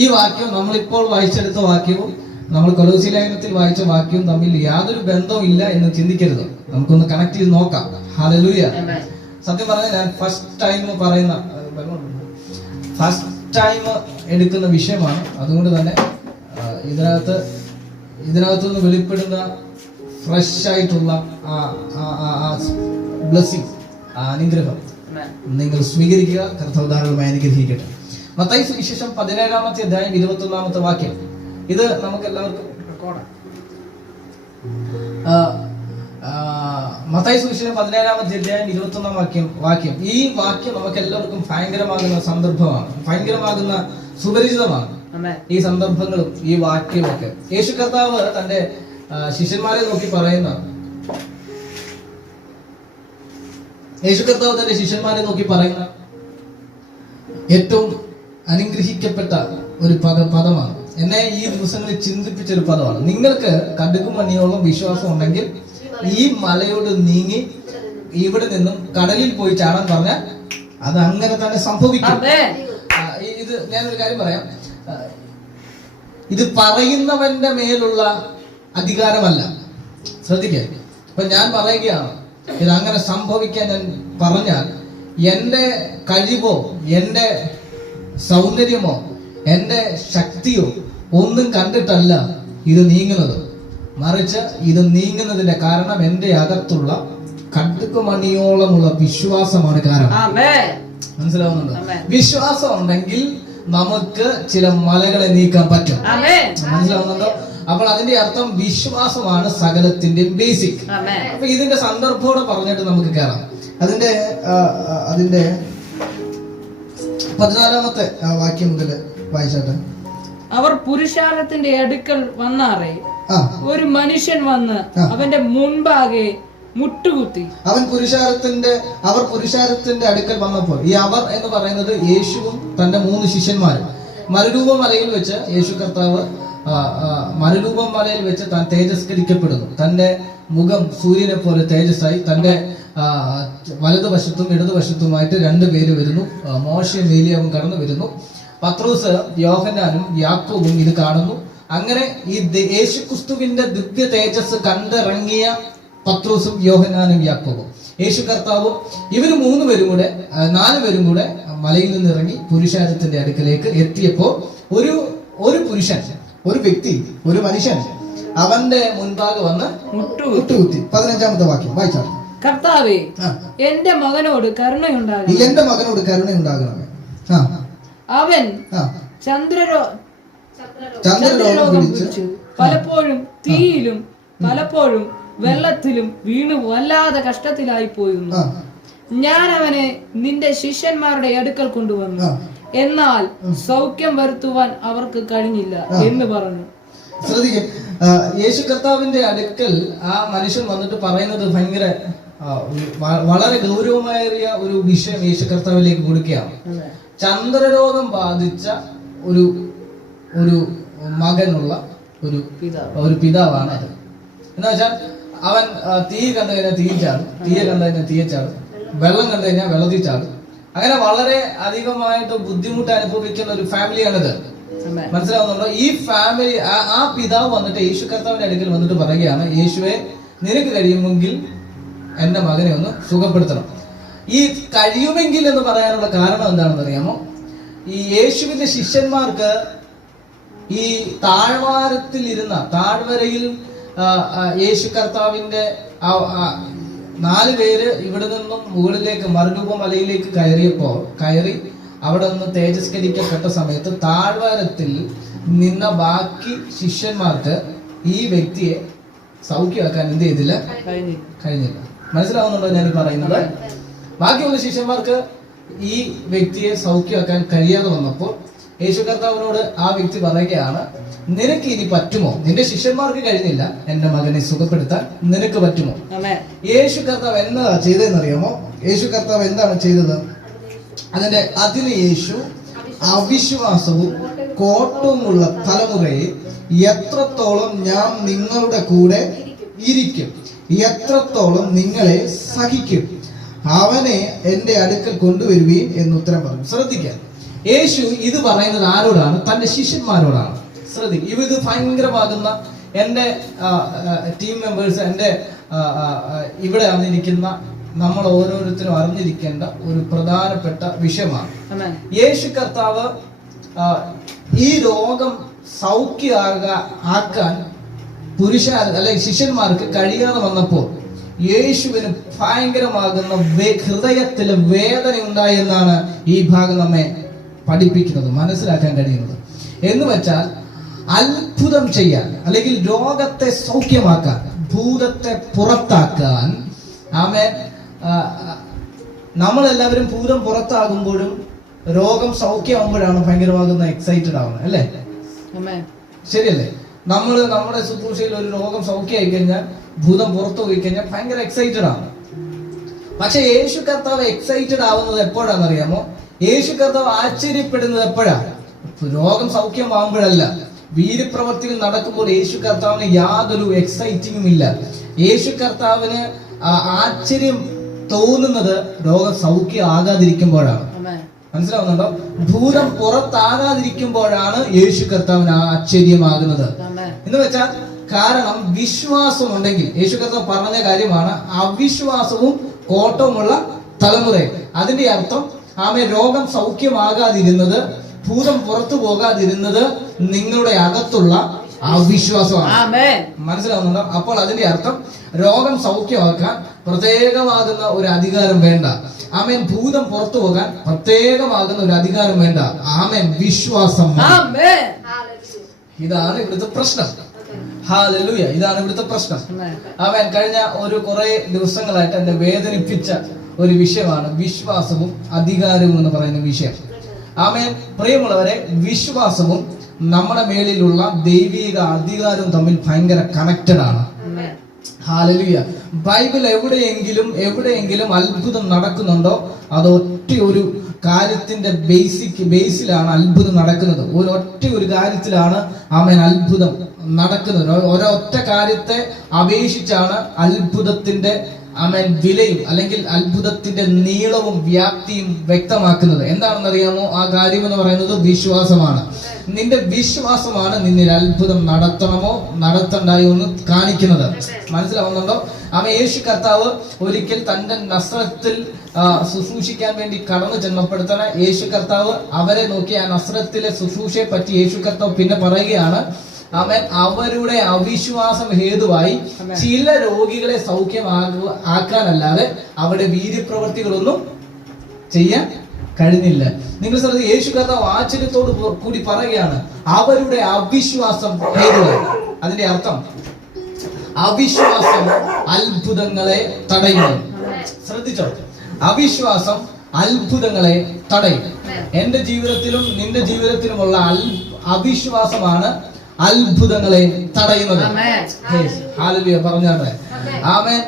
ഈ വാക്യം നമ്മളിപ്പോൾ വായിച്ചെടുത്ത വാക്യവും നമ്മൾ കൊലോസി ലേഖനത്തിൽ വായിച്ച വാക്യവും തമ്മിൽ യാതൊരു ബന്ധവും ഇല്ല എന്ന് ചിന്തിക്കരുത്. നമുക്കൊന്ന് കണക്ട് ചെയ്ത് നോക്കാം. ഹല്ലേലൂയ. സത്യം പറഞ്ഞാൽ ഞാൻ ഫസ്റ്റ് ടൈം എടുക്കുന്ന വിഷയമാണ്. അതുകൊണ്ട് തന്നെ ഇതിനകത്തുനിന്ന് വെളിപ്പെടുന്ന ഫ്രഷ് ആയിട്ടുള്ള ബ്ലെസ്സിംഗ്, അനുഗ്രഹം നിങ്ങൾ സ്വീകരിക്കുക. കർത്താവ് ധാരാളമായി അനുഗ്രഹിക്കട്ടെ. മത്തായി സുവിശേഷം 17-ാമത്തെ അധ്യായം 21-ാമത്തെ വാക്യം. ഇത് നമുക്ക് എല്ലാവർക്കും റെക്കോർഡാണ്. മത്തായി സുവിശേഷം 17-ാമത്തെ അധ്യായം 21-ാം വാക്യം. ഈ വാക്യം നമുക്ക് എല്ലാവർക്കും ഭയങ്കരമാകുന്ന സന്ദർഭമാണ്, ഭയങ്കരമാകുന്ന സുപരിചിതമാണ്. ഈ സന്ദർഭങ്ങളും ഈ വാക്യമൊക്കെ യേശു കർത്താവ് തന്റെ ശിഷ്യന്മാരെ നോക്കി പറയുന്ന ഏറ്റവും അനുഗ്രഹിക്കപ്പെട്ട ഒരു പദമാണ്. എന്നെ ഈ ദിവസങ്ങളിൽ ചിന്തിപ്പിച്ച ഒരു പദമാണ്. നിങ്ങൾക്ക് കടുകും മണിയോളം വിശ്വാസം ഉണ്ടെങ്കിൽ ഈ മലയോട് നീങ്ങി ഇവിടെ നിന്നും കടലിൽ പോയി ചാടാൻ പറഞ്ഞാൽ അത് അങ്ങനെ തന്നെ സംഭവിക്കും. ഇത് ഞാനൊരു കാര്യം പറയാം. ഇത് പറയുന്നവന്റെ മേലുള്ള അധികാരമല്ല. ശ്രദ്ധിക്കുക. ഇപ്പൊ ഞാൻ പറയുകയാണ് ഇത് അങ്ങനെ സംഭവിക്കാൻ ഞാൻ പറഞ്ഞാൽ എന്റെ കഴിവോ എന്റെ സൗന്ദര്യമോ എന്റെ ശക്തിയോ ഒന്നും കണ്ടിട്ടല്ല ഇത് നീങ്ങുന്നത്. മറിച്ച് ഇത് നീങ്ങുന്നതിന്റെ കാരണം എന്റെ അകത്തുള്ള കടുകുമണിയോളമുള്ള വിശ്വാസമാണ് കാരണം. മനസ്സിലാവുന്നുണ്ടോ? വിശ്വാസം ഉണ്ടെങ്കിൽ നമുക്ക് ചില മലകളെ നീക്കാൻ പറ്റും. മനസ്സിലാവുന്നുണ്ടോ? അപ്പോൾ അതിന്റെ അർത്ഥം വിശ്വാസമാണ് സകലത്തിന്റെ ബേസിക്. അപ്പൊ ഇതിന്റെ സന്ദർഭത്തോടെ പറഞ്ഞിട്ട് നമുക്ക് കയറാം. അതിന്റെ 14-ാമത്തെ വാക്യം മുതൽ വായിച്ചാട്ടെ. അവർ പുരുഷാരത്തിന്റെ അടുക്കൽ വന്നാറേ ഒരു മനുഷ്യൻ വന്ന് അവന്റെ മുൻപാകെ മുട്ടുകുത്തി. അവർ പുരുഷാരത്തിന്റെ അടുക്കൽ വന്നപ്പോൾ, ഈ അവർ എന്ന് പറയുന്നത് യേശുവും തന്റെ 3 ശിഷ്യന്മാരും. മരുരൂപ മലയിൽ വെച്ച് യേശു കർത്താവ് മരുരൂപം മലയിൽ വെച്ച് താൻ തേജസ്കരിക്കപ്പെടുന്നു. തന്റെ മുഖം സൂര്യനെ പോലെ തേജസ്സായി. തന്റെ വലതുവശത്തും ഇടതുവശത്തുമായിട്ട് 2 പേര് വരുന്നു. മോശയും ഏലിയാവും കടന്നു വരുന്നു. പത്രോസ്, യോഹന്നാനും യാക്കോബും ഇത് കാണുന്നു. അങ്ങനെ ഈ യേശുക്രിസ്തുവിന്റെ ദിവ്യ തേജസ് കണ്ടിറങ്ങിയ പത്രോസും യോഹന്നാനും യാക്കോബും യേശു കർത്താവും ഇവര് 4 പേരും കൂടെ മലയിൽ നിന്ന് ഇറങ്ങി പുരുഷാരത്തിന്റെ അടുക്കലേക്ക് എത്തിയപ്പോ ഒരു പുരുഷൻ, ഒരു വ്യക്തി, ഒരു മനുഷ്യൻ അവന്റെ മുൻപാകെ വന്ന് മുട്ടുകുത്തി. 15-ാമത്തെ വാക്യം വായിച്ചാൽ. കർത്താവേ, എന്റെ മകനോട് കരുണയുണ്ടാകണമേ. അവൻ ചന്ദ്രരോഗം പിടിച്ച് പലപ്പോഴും തീയിലും പലപ്പോഴും വെള്ളത്തിലും വീണു വല്ലാതെ കഷ്ടത്തിലായി പോയിരുന്നു. ഞാൻ അവനെ നിന്റെ ശിഷ്യന്മാരുടെ അടുക്കൽ കൊണ്ടുവന്നു, എന്നാൽ സൗഖ്യം വരുത്തുവാൻ അവർക്ക് കഴിഞ്ഞില്ല എന്ന് പറഞ്ഞു. ശ്രദ്ധിക്കും. യേശു കർത്താവിന്റെ അടുക്കൽ ആ മനുഷ്യൻ വന്നിട്ട് പറയുന്നത് ഭയങ്കര വളരെ ഗൗരവമേറിയ ഒരു വിഷയം യേശു കർത്താവിലേക്ക് കൊടുക്കുകയാണ്. ചന്ദ്രരോഗം ബാധിച്ച ഒരു മകനുള്ള ഒരു പിതാവാണ് അത്. എന്ന് വെച്ചാൽ അവൻ തീ കണ്ടു കഴിഞ്ഞാൽ തീയിൽ ചാടും, തീയെ കണ്ടു കഴിഞ്ഞാൽ തീയെ ചാടും, വെള്ളം കണ്ടു കഴിഞ്ഞാൽ വെള്ളത്തിൽ ചാടും. അങ്ങനെ വളരെ അധികമായിട്ട് ബുദ്ധിമുട്ട് അനുഭവിക്കുന്ന ഒരു ഫാമിലിയാണിത്. മനസ്സിലാവുന്നുണ്ടോ? ഈ ഫാമിലി ആ പിതാവ് വന്നിട്ട് യേശു കർത്താവിന്റെ അടുക്കൽ വന്നിട്ട് പറയുകയാണ്, യേശുവെ, നിനക്ക് കഴിയുമെങ്കിൽ എന്റെ മകനെ ഒന്ന് സുഖപ്പെടുത്തണം. ഈ കഴിയുമെങ്കിൽ എന്ന് പറയാനുള്ള കാരണം എന്താണെന്ന് അറിയാമോ? ഈ യേശുവിന്റെ ശിഷ്യന്മാർക്ക് ഈ താഴ്വരയിൽ യേശു കർത്താവിന്റെ 4 പേര് ഇവിടെ നിന്നും മുകളിലേക്ക് മറുരൂപ മലയിലേക്ക് കയറി അവിടെ നിന്ന് തേജസ്കരിക്കപ്പെട്ട സമയത്ത് താഴ്വാരത്തിൽ നിന്ന ബാക്കി ശിഷ്യന്മാർക്ക് ഈ വ്യക്തിയെ സൗഖ്യമാക്കാൻ എന്ത് ചെയ്തില്ല? കഴിഞ്ഞില്ല. മനസ്സിലാവുന്നുണ്ടോ ഞാൻ പറയുന്നത്? ബാക്കിയുള്ള ശിഷ്യന്മാർക്ക് ഈ വ്യക്തിയെ സൗഖ്യമാക്കാൻ കഴിയാതെ വന്നപ്പോൾ യേശു കർത്താവിനോട് ആ വ്യക്തി പറയുകയാണ്, നിനക്ക് ഇനി പറ്റുമോ? നിന്റെ ശിഷ്യന്മാർക്ക് കഴിഞ്ഞില്ല, എന്റെ മകനെ സുഖപ്പെടുത്താൻ നിനക്ക് പറ്റുമോ? യേശു കർത്താവ് എന്താ ചെയ്തതെന്നറിയാമോ? യേശു കർത്താവ് എന്താണ് ചെയ്തത്? അതിന് യേശു അവിശ്വാസവും കോട്ടവുമുള്ള തലമുറയെ എത്രത്തോളം ഞാൻ നിങ്ങളുടെ കൂടെ ഇരിക്കും, എത്രത്തോളം നിങ്ങളെ സഹിക്കും, അവനെ എന്റെ അടുക്കൽ കൊണ്ടുവരുകയും എന്ന് ഉത്തരം പറഞ്ഞു. ശ്രദ്ധിക്കുക, യേശു ഇത് പറയുന്നത് ആരോടാണ്? തന്റെ ശിഷ്യന്മാരോടാണ്. ശ്രദ്ധിക്കുക, ഇത് ഭയങ്കരമാകുന്ന എന്റെ ടീം മെമ്പേഴ്സ്, എന്റെ ഇവിടെ വന്നിരിക്കുന്ന നമ്മൾ ഓരോരുത്തരും അറിഞ്ഞിരിക്കേണ്ട ഒരു പ്രധാനപ്പെട്ട വിഷയമാണ്. യേശു കർത്താവ് ഈ രോഗം സൗഖ്യമാക്കാൻ ശിഷ്യന്മാർക്ക് കഴിയാതെ വന്നപ്പോൾ യേശുവിന് ഭയങ്കരമാകുന്ന ഹൃദയത്തില് വേദന ഉണ്ടായി എന്നാണ് ഈ ഭാഗം നമ്മെ പഠിപ്പിക്കുന്നത്, മനസ്സിലാക്കാൻ കഴിയുന്നത്. എന്ന് വെച്ചാൽ അത്ഭുതം ചെയ്യാൻ, അല്ലെങ്കിൽ രോഗത്തെ സൗഖ്യമാക്കാൻ, ഭൂതത്തെ പുറത്താക്കാൻ. ആമേൻ. നമ്മളെല്ലാവരും ഭൂതം പുറത്താകുമ്പോഴും രോഗം സൗഖ്യമാകുമ്പോഴാണ് ഭയങ്കരമാകുന്ന എക്സൈറ്റഡ് ആവുന്നത്, അല്ലേ? ശരിയല്ലേ? നമ്മുടെ ശുശ്രൂഷയിൽ ഒരു രോഗം സൗഖ്യമായി കഴിഞ്ഞാൽ, ഭൂതം പുറത്തു പോയി കഴിഞ്ഞാൽ ഭയങ്കര എക്സൈറ്റഡ് ആണ്. പക്ഷെ യേശു കർത്താവ് എക്സൈറ്റഡ് ആവുന്നത് എപ്പോഴാണെന്നറിയാമോ? യേശു കർത്താവ് ആശ്ചര്യപ്പെടുന്നത് എപ്പോഴാണ്? രോഗം സൗഖ്യമാകുമ്പോഴല്ല, വീര്യപ്രവർത്തികൾ നടക്കുമ്പോൾ യേശു കർത്താവിന് യാതൊരു എക്സൈറ്റിങ്ങും ഇല്ല. യേശു കർത്താവിന് ആശ്ചര്യം തോന്നുന്നത് രോഗം സൗഖ്യം ആകാതിരിക്കുമ്പോഴാണ്. മനസ്സിലാവുന്നുണ്ടോ? ഭൂതം പുറത്താകാതിരിക്കുമ്പോഴാണ് യേശു കർത്താവിന് ആശ്ചര്യമാകുന്നത്. എന്ന് വെച്ചാൽ കാരണം വിശ്വാസം ഉണ്ടെങ്കിൽ, യേശു കർത്താവ് പറഞ്ഞ കാര്യമാണ്, അവിശ്വാസവും കോട്ടവുമുള്ള തലമുറ. അതിന്റെ അർത്ഥം രോഗം സൗഖ്യമാകാതിരുന്നത്, ഭൂതം പുറത്തു പോകാതിരുന്നത് നിങ്ങളുടെ അകത്തുള്ള അവിശ്വാസമാണ്. മനസ്സിലാവുന്നുണ്ടോ? അപ്പോൾ അതിന്റെ അർത്ഥം രോഗം സൗഖ്യമാക്കാൻ പ്രത്യേകമാകുന്ന ഒരു അധികാരം വേണ്ട. ആമേൻ. ഭൂതം പുറത്തു പോകാൻ പ്രത്യേകമാകുന്ന ഒരു അധികാരം വേണ്ട. ആമേൻ. വിശ്വാസം. ഇതാണ് ഇവിടുത്തെ പ്രശ്നം. ഹല്ലേലൂയ. ഇതാണ് ഇവിടുത്തെ പ്രശ്നം. ആമേൻ. കഴിഞ്ഞ കുറെ ദിവസങ്ങളായിട്ട് എന്നെ വേദനിപ്പിച്ച ഒരു വിഷയമാണ് വിശ്വാസവും അധികാരവും എന്ന് പറയുന്ന വിഷയം. ആമേൻ. പ്രിയമുള്ളവരെ, വിശ്വാസവും നമ്മുടെ മേലിലുള്ള ദൈവിക അധികാരവും തമ്മിൽ ഭയങ്കര കണക്റ്റഡ് ആണ്. ഹല്ലേലൂയ. ബൈബിൾ എവിടെയെങ്കിലും അത്ഭുതം നടക്കുന്നുണ്ടോ അത് ഒരു കാര്യത്തിന്റെ ബേസിലാണ് അത്ഭുതം നടക്കുന്നത്. ഒരു കാര്യത്തിലാണ് ആമേൻ അത്ഭുതം നടക്കുന്നത്. ഒരൊറ്റ കാര്യത്തെ അപേക്ഷിച്ചാണ് അത്ഭുതത്തിന്റെ ആമേൻ വിലയും അല്ലെങ്കിൽ അത്ഭുതത്തിന്റെ നീളവും വ്യാപ്തിയും വ്യക്തമാക്കുന്നത്. എന്താണെന്നറിയാമോ? ആ കാര്യം എന്ന് പറയുന്നത് വിശ്വാസമാണ്. നിന്റെ വിശ്വാസമാണ് നിന്നിൽ അത്ഭുതം നടത്തണമോ നടത്തണ്ടായോ എന്ന് കാണിക്കുന്നത്. മനസ്സിലാവുന്നുണ്ടോ? യേശു കർത്താവ് ഒരിക്കൽ തന്റെ നസ്രത്തിൽ ശുശ്രൂഷിക്കാൻ വേണ്ടി കടന്നു ചെന്നപ്പെടുത്തണ യേശു കർത്താവ് അവരെ നോക്കി ആ നസ്രത്തിലെ ശുശ്രൂഷയെ പറ്റി യേശു കർത്താവ് പിന്നെ പറയുകയാണ്, അവരുടെ അവിശ്വാസം ഹേതുവായി ചില രോഗികളെ സൗഖ്യമാക്കാനല്ലാതെ അവരുടെ വീര്യപ്രവൃത്തികളൊന്നും ചെയ്യാൻ കഴിഞ്ഞില്ല. നിങ്ങൾ ശ്രദ്ധിക്കുക, യേശു കർത്താവ് ആശ്ചര്യത്തോട് കൂടി പറയുകയാണ് അവരുടെ അവിശ്വാസം ഹേതുവായി. അതിന്റെ അർത്ഥം അവിശ്വാസം അത്ഭുതങ്ങളെ തടയുന്നു. ശ്രദ്ധിച്ചോ? അവിശ്വാസം അത്ഭുതങ്ങളെ തടയും. എന്റെ ജീവിതത്തിലും നിന്റെ ജീവിതത്തിലുമുള്ള അവിശ്വാസമാണ് അത്ഭുതങ്ങളെ തടയുന്നത്. ഹല്ലേലൂയ പറഞ്ഞാട്ടെ. ആമേൻ.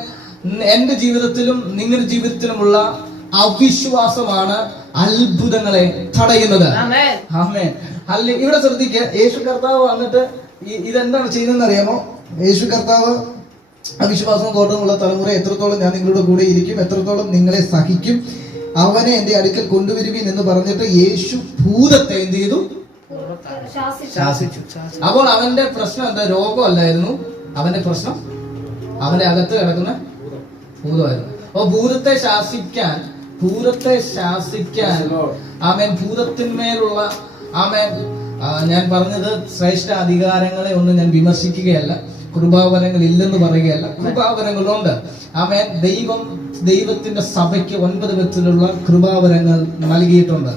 എന്റെ ജീവിതത്തിലും നിങ്ങളുടെ ജീവിതത്തിലുമുള്ള അവിശ്വാസമാണ് അത്ഭുതങ്ങളെ തടയുന്നത്. ആമേൻ. ഇവിടെ ശ്രദ്ധിക്കുക, യേശു കർത്താവ് വന്നിട്ട് ഇതെന്താണ് ചെയ്യുന്നതെന്ന് അറിയാമോ? യേശു കർത്താവ് അവിശ്വാസവും കോട്ടവുമുള്ള തലമുറ എത്രത്തോളം ഞാൻ നിങ്ങളുടെ കൂടെ ഇരിക്കും, എത്രത്തോളം നിങ്ങളെ സഹിക്കും, അവനെ എന്റെ അടുക്കൽ കൊണ്ടുവരുവീൻ എന്ന് പറഞ്ഞിട്ട് യേശു ഭൂതത്തെ എന്ത് ചെയ്തു? ശാസിച്ചു. അപ്പോൾ അവന്റെ പ്രശ്നം എന്താ? രോഗമല്ലായിരുന്നു അവന്റെ പ്രശ്നം, അവന്റെ അകത്ത് കിടക്കുന്ന ഭൂതമായിരുന്നു. അപ്പൊ ഭൂതത്തെ ശാസിക്കാൻ ആമേൻ ഭൂതത്തിന്മേലുള്ള ആമേൻ ഞാൻ പറഞ്ഞത് ശ്രേഷ്ഠ അധികാരങ്ങളെ ഒന്നും ഞാൻ വിമർശിക്കുകയല്ല, കൃപാവരങ്ങൾ ഇല്ലെന്ന് പറയുകയല്ല, കൃപാവരങ്ങളുണ്ട്. ആമേൻ. ദൈവത്തിന്റെ സഭയ്ക്ക് 9 വിധത്തിലുള്ള കൃപാവരങ്ങൾ നൽകിയിട്ടുണ്ട്.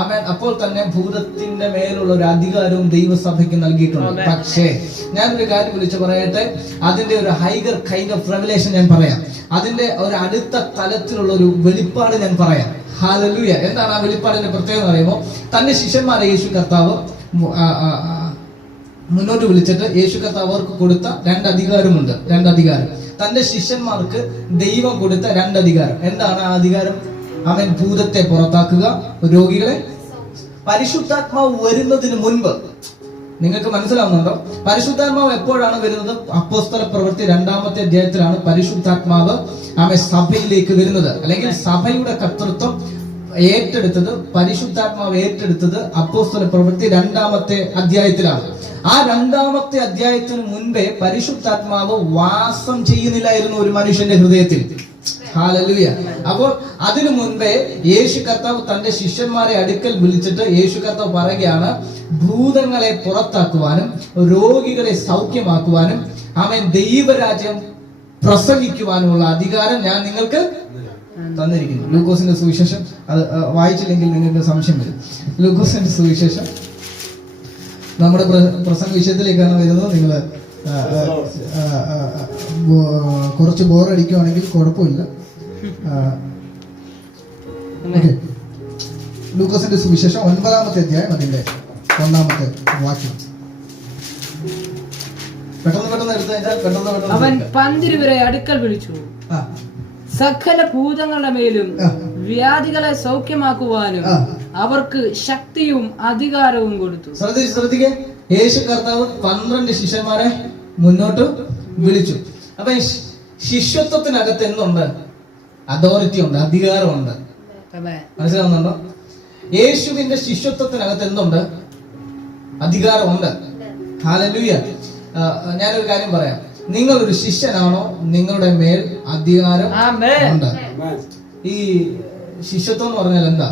ആമേൻ. അപ്പോൾ തന്നെ ഭൂതത്തിന്റെ മേലുള്ള ഒരു അധികാരവും ദൈവസഭയ്ക്ക് നൽകിയിട്ടുണ്ട്. പക്ഷേ ഞാനൊരു കാര്യം വിളിച്ചു പറയട്ടെ, അതിന്റെ ഒരു ഹൈഗർ കൈൻഡ് ഓഫ് റെവലേഷൻ ഞാൻ പറയാം. അതിന്റെ ഒരു അടുത്ത തലത്തിലുള്ള ഒരു വെളിപ്പാട് ഞാൻ പറയാം. ഹല്ലേലൂയ. എന്താണ് ആ വെളിപ്പാടിന്റെ പ്രത്യേകത അറിയുമോ? തന്റെ ശിഷ്യന്മാരെ യേശു കർത്താവ് മുന്നോട്ട് വിളിച്ചിട്ട് യേശു കർത്താവ് അവർക്ക് കൊടുത്ത 2 അധികാരമുണ്ട്. 2 അധികാരം തന്റെ ശിഷ്യന്മാർക്ക് ദൈവം കൊടുത്ത 2 അധികാരം. എന്താണ് ആ അധികാരം? അവൻ ഭൂതത്തെ പുറത്താക്കുക, രോഗികളെ. പരിശുദ്ധാത്മാവ് വരുന്നതിന് മുൻപ് നിങ്ങൾക്ക് മനസ്സിലാവുന്നുണ്ടോ? പരിശുദ്ധാത്മാവ് എപ്പോഴാണ് വരുന്നത്? അപ്പോസ്തല പ്രവൃത്തി 2-ാമത്തെ അധ്യായത്തിലാണ് പരിശുദ്ധാത്മാവ് സഭയിലേക്ക് വരുന്നത്. അല്ലെങ്കിൽ സഭയുടെ കർത്തൃത്വം പരിശുദ്ധാത്മാവ് ഏറ്റെടുത്തത് അപ്പോസ്തല പ്രവൃത്തി 2-ാമത്തെ അധ്യായത്തിലാണ്. ആ 2-ാമത്തെ അധ്യായത്തിന് മുൻപേ പരിശുദ്ധാത്മാവ് വാസം ചെയ്യുന്നില്ലായിരുന്നു ഒരു മനുഷ്യന്റെ ഹൃദയത്തിൽ. ഹല്ലേലൂയ. അപ്പോൾ അതിനു മുൻപേ യേശു കർത്താവ് തന്റെ ശിഷ്യന്മാരെ അടുക്കൽ വിളിച്ചിട്ട് യേശു കർത്താവ് പറയുകയാണ്, ഭൂതങ്ങളെ പുറത്താക്കുവാനും രോഗികളെ സൗഖ്യമാക്കുവാനും ആമേൻ ദൈവരാജ്യം പ്രസംഗിക്കുവാനുമുള്ള അധികാരം ഞാൻ നിങ്ങൾക്ക് തന്നിരിക്കുന്നു. ലൂക്കോസിന്റെ സുവിശേഷം അത് വായിച്ചില്ലെങ്കിൽ നിങ്ങൾക്ക് സംശയം വരും. ലൂക്കോസിന്റെ സുവിശേഷം നമ്മുടെ പ്രസംഗ വിഷയത്തിലേക്കാണ് വരുന്നത്. നിങ്ങൾ കുറച്ച് ബോറടിക്കുവാണെങ്കിൽ കുഴപ്പമില്ല. ലൂക്കോസിന്റെ സുവിശേഷം 9-ാമത്തെ അധ്യായം അതിന്റെ 1-ാമത്തെ വാക്യം. പെട്ടെന്ന് എടുത്തു കഴിഞ്ഞാൽ അവൻ 12 അടുക്കൽ വിളിച്ചു, സകല ഭൂതങ്ങളുടെ മേലും വ്യാധികളെ സൗഖ്യമാക്കുവാനും അവർക്ക് ശക്തിയും അധികാരവും കൊടുത്തു. ശ്രദ്ധിക്കേ, യേശു കർത്താവ് 12 ശിഷ്യന്മാരെ മുന്നോട്ട് വിളിച്ചു. അപ്പൊ ശിഷ്യത്വത്തിനകത്ത് എന്തുണ്ട്? അതോറിറ്റി ഉണ്ട്, അധികാരമുണ്ട്. മനസ്സിലാവുന്നുണ്ടോ? യേശുവിന്റെ ശിഷ്യത്വത്തിനകത്ത് എന്തുണ്ട്? അധികാരമുണ്ട്. ഹല്ലേലൂയ. ഞാനൊരു കാര്യം പറയാം, നിങ്ങൾ ഒരു ശിഷ്യനാണോ, നിങ്ങളുടെ മേൽ അധികാരം ഉണ്ട്. ഈ ശിഷ്യത്വം എന്ന് പറഞ്ഞാൽ എന്താ?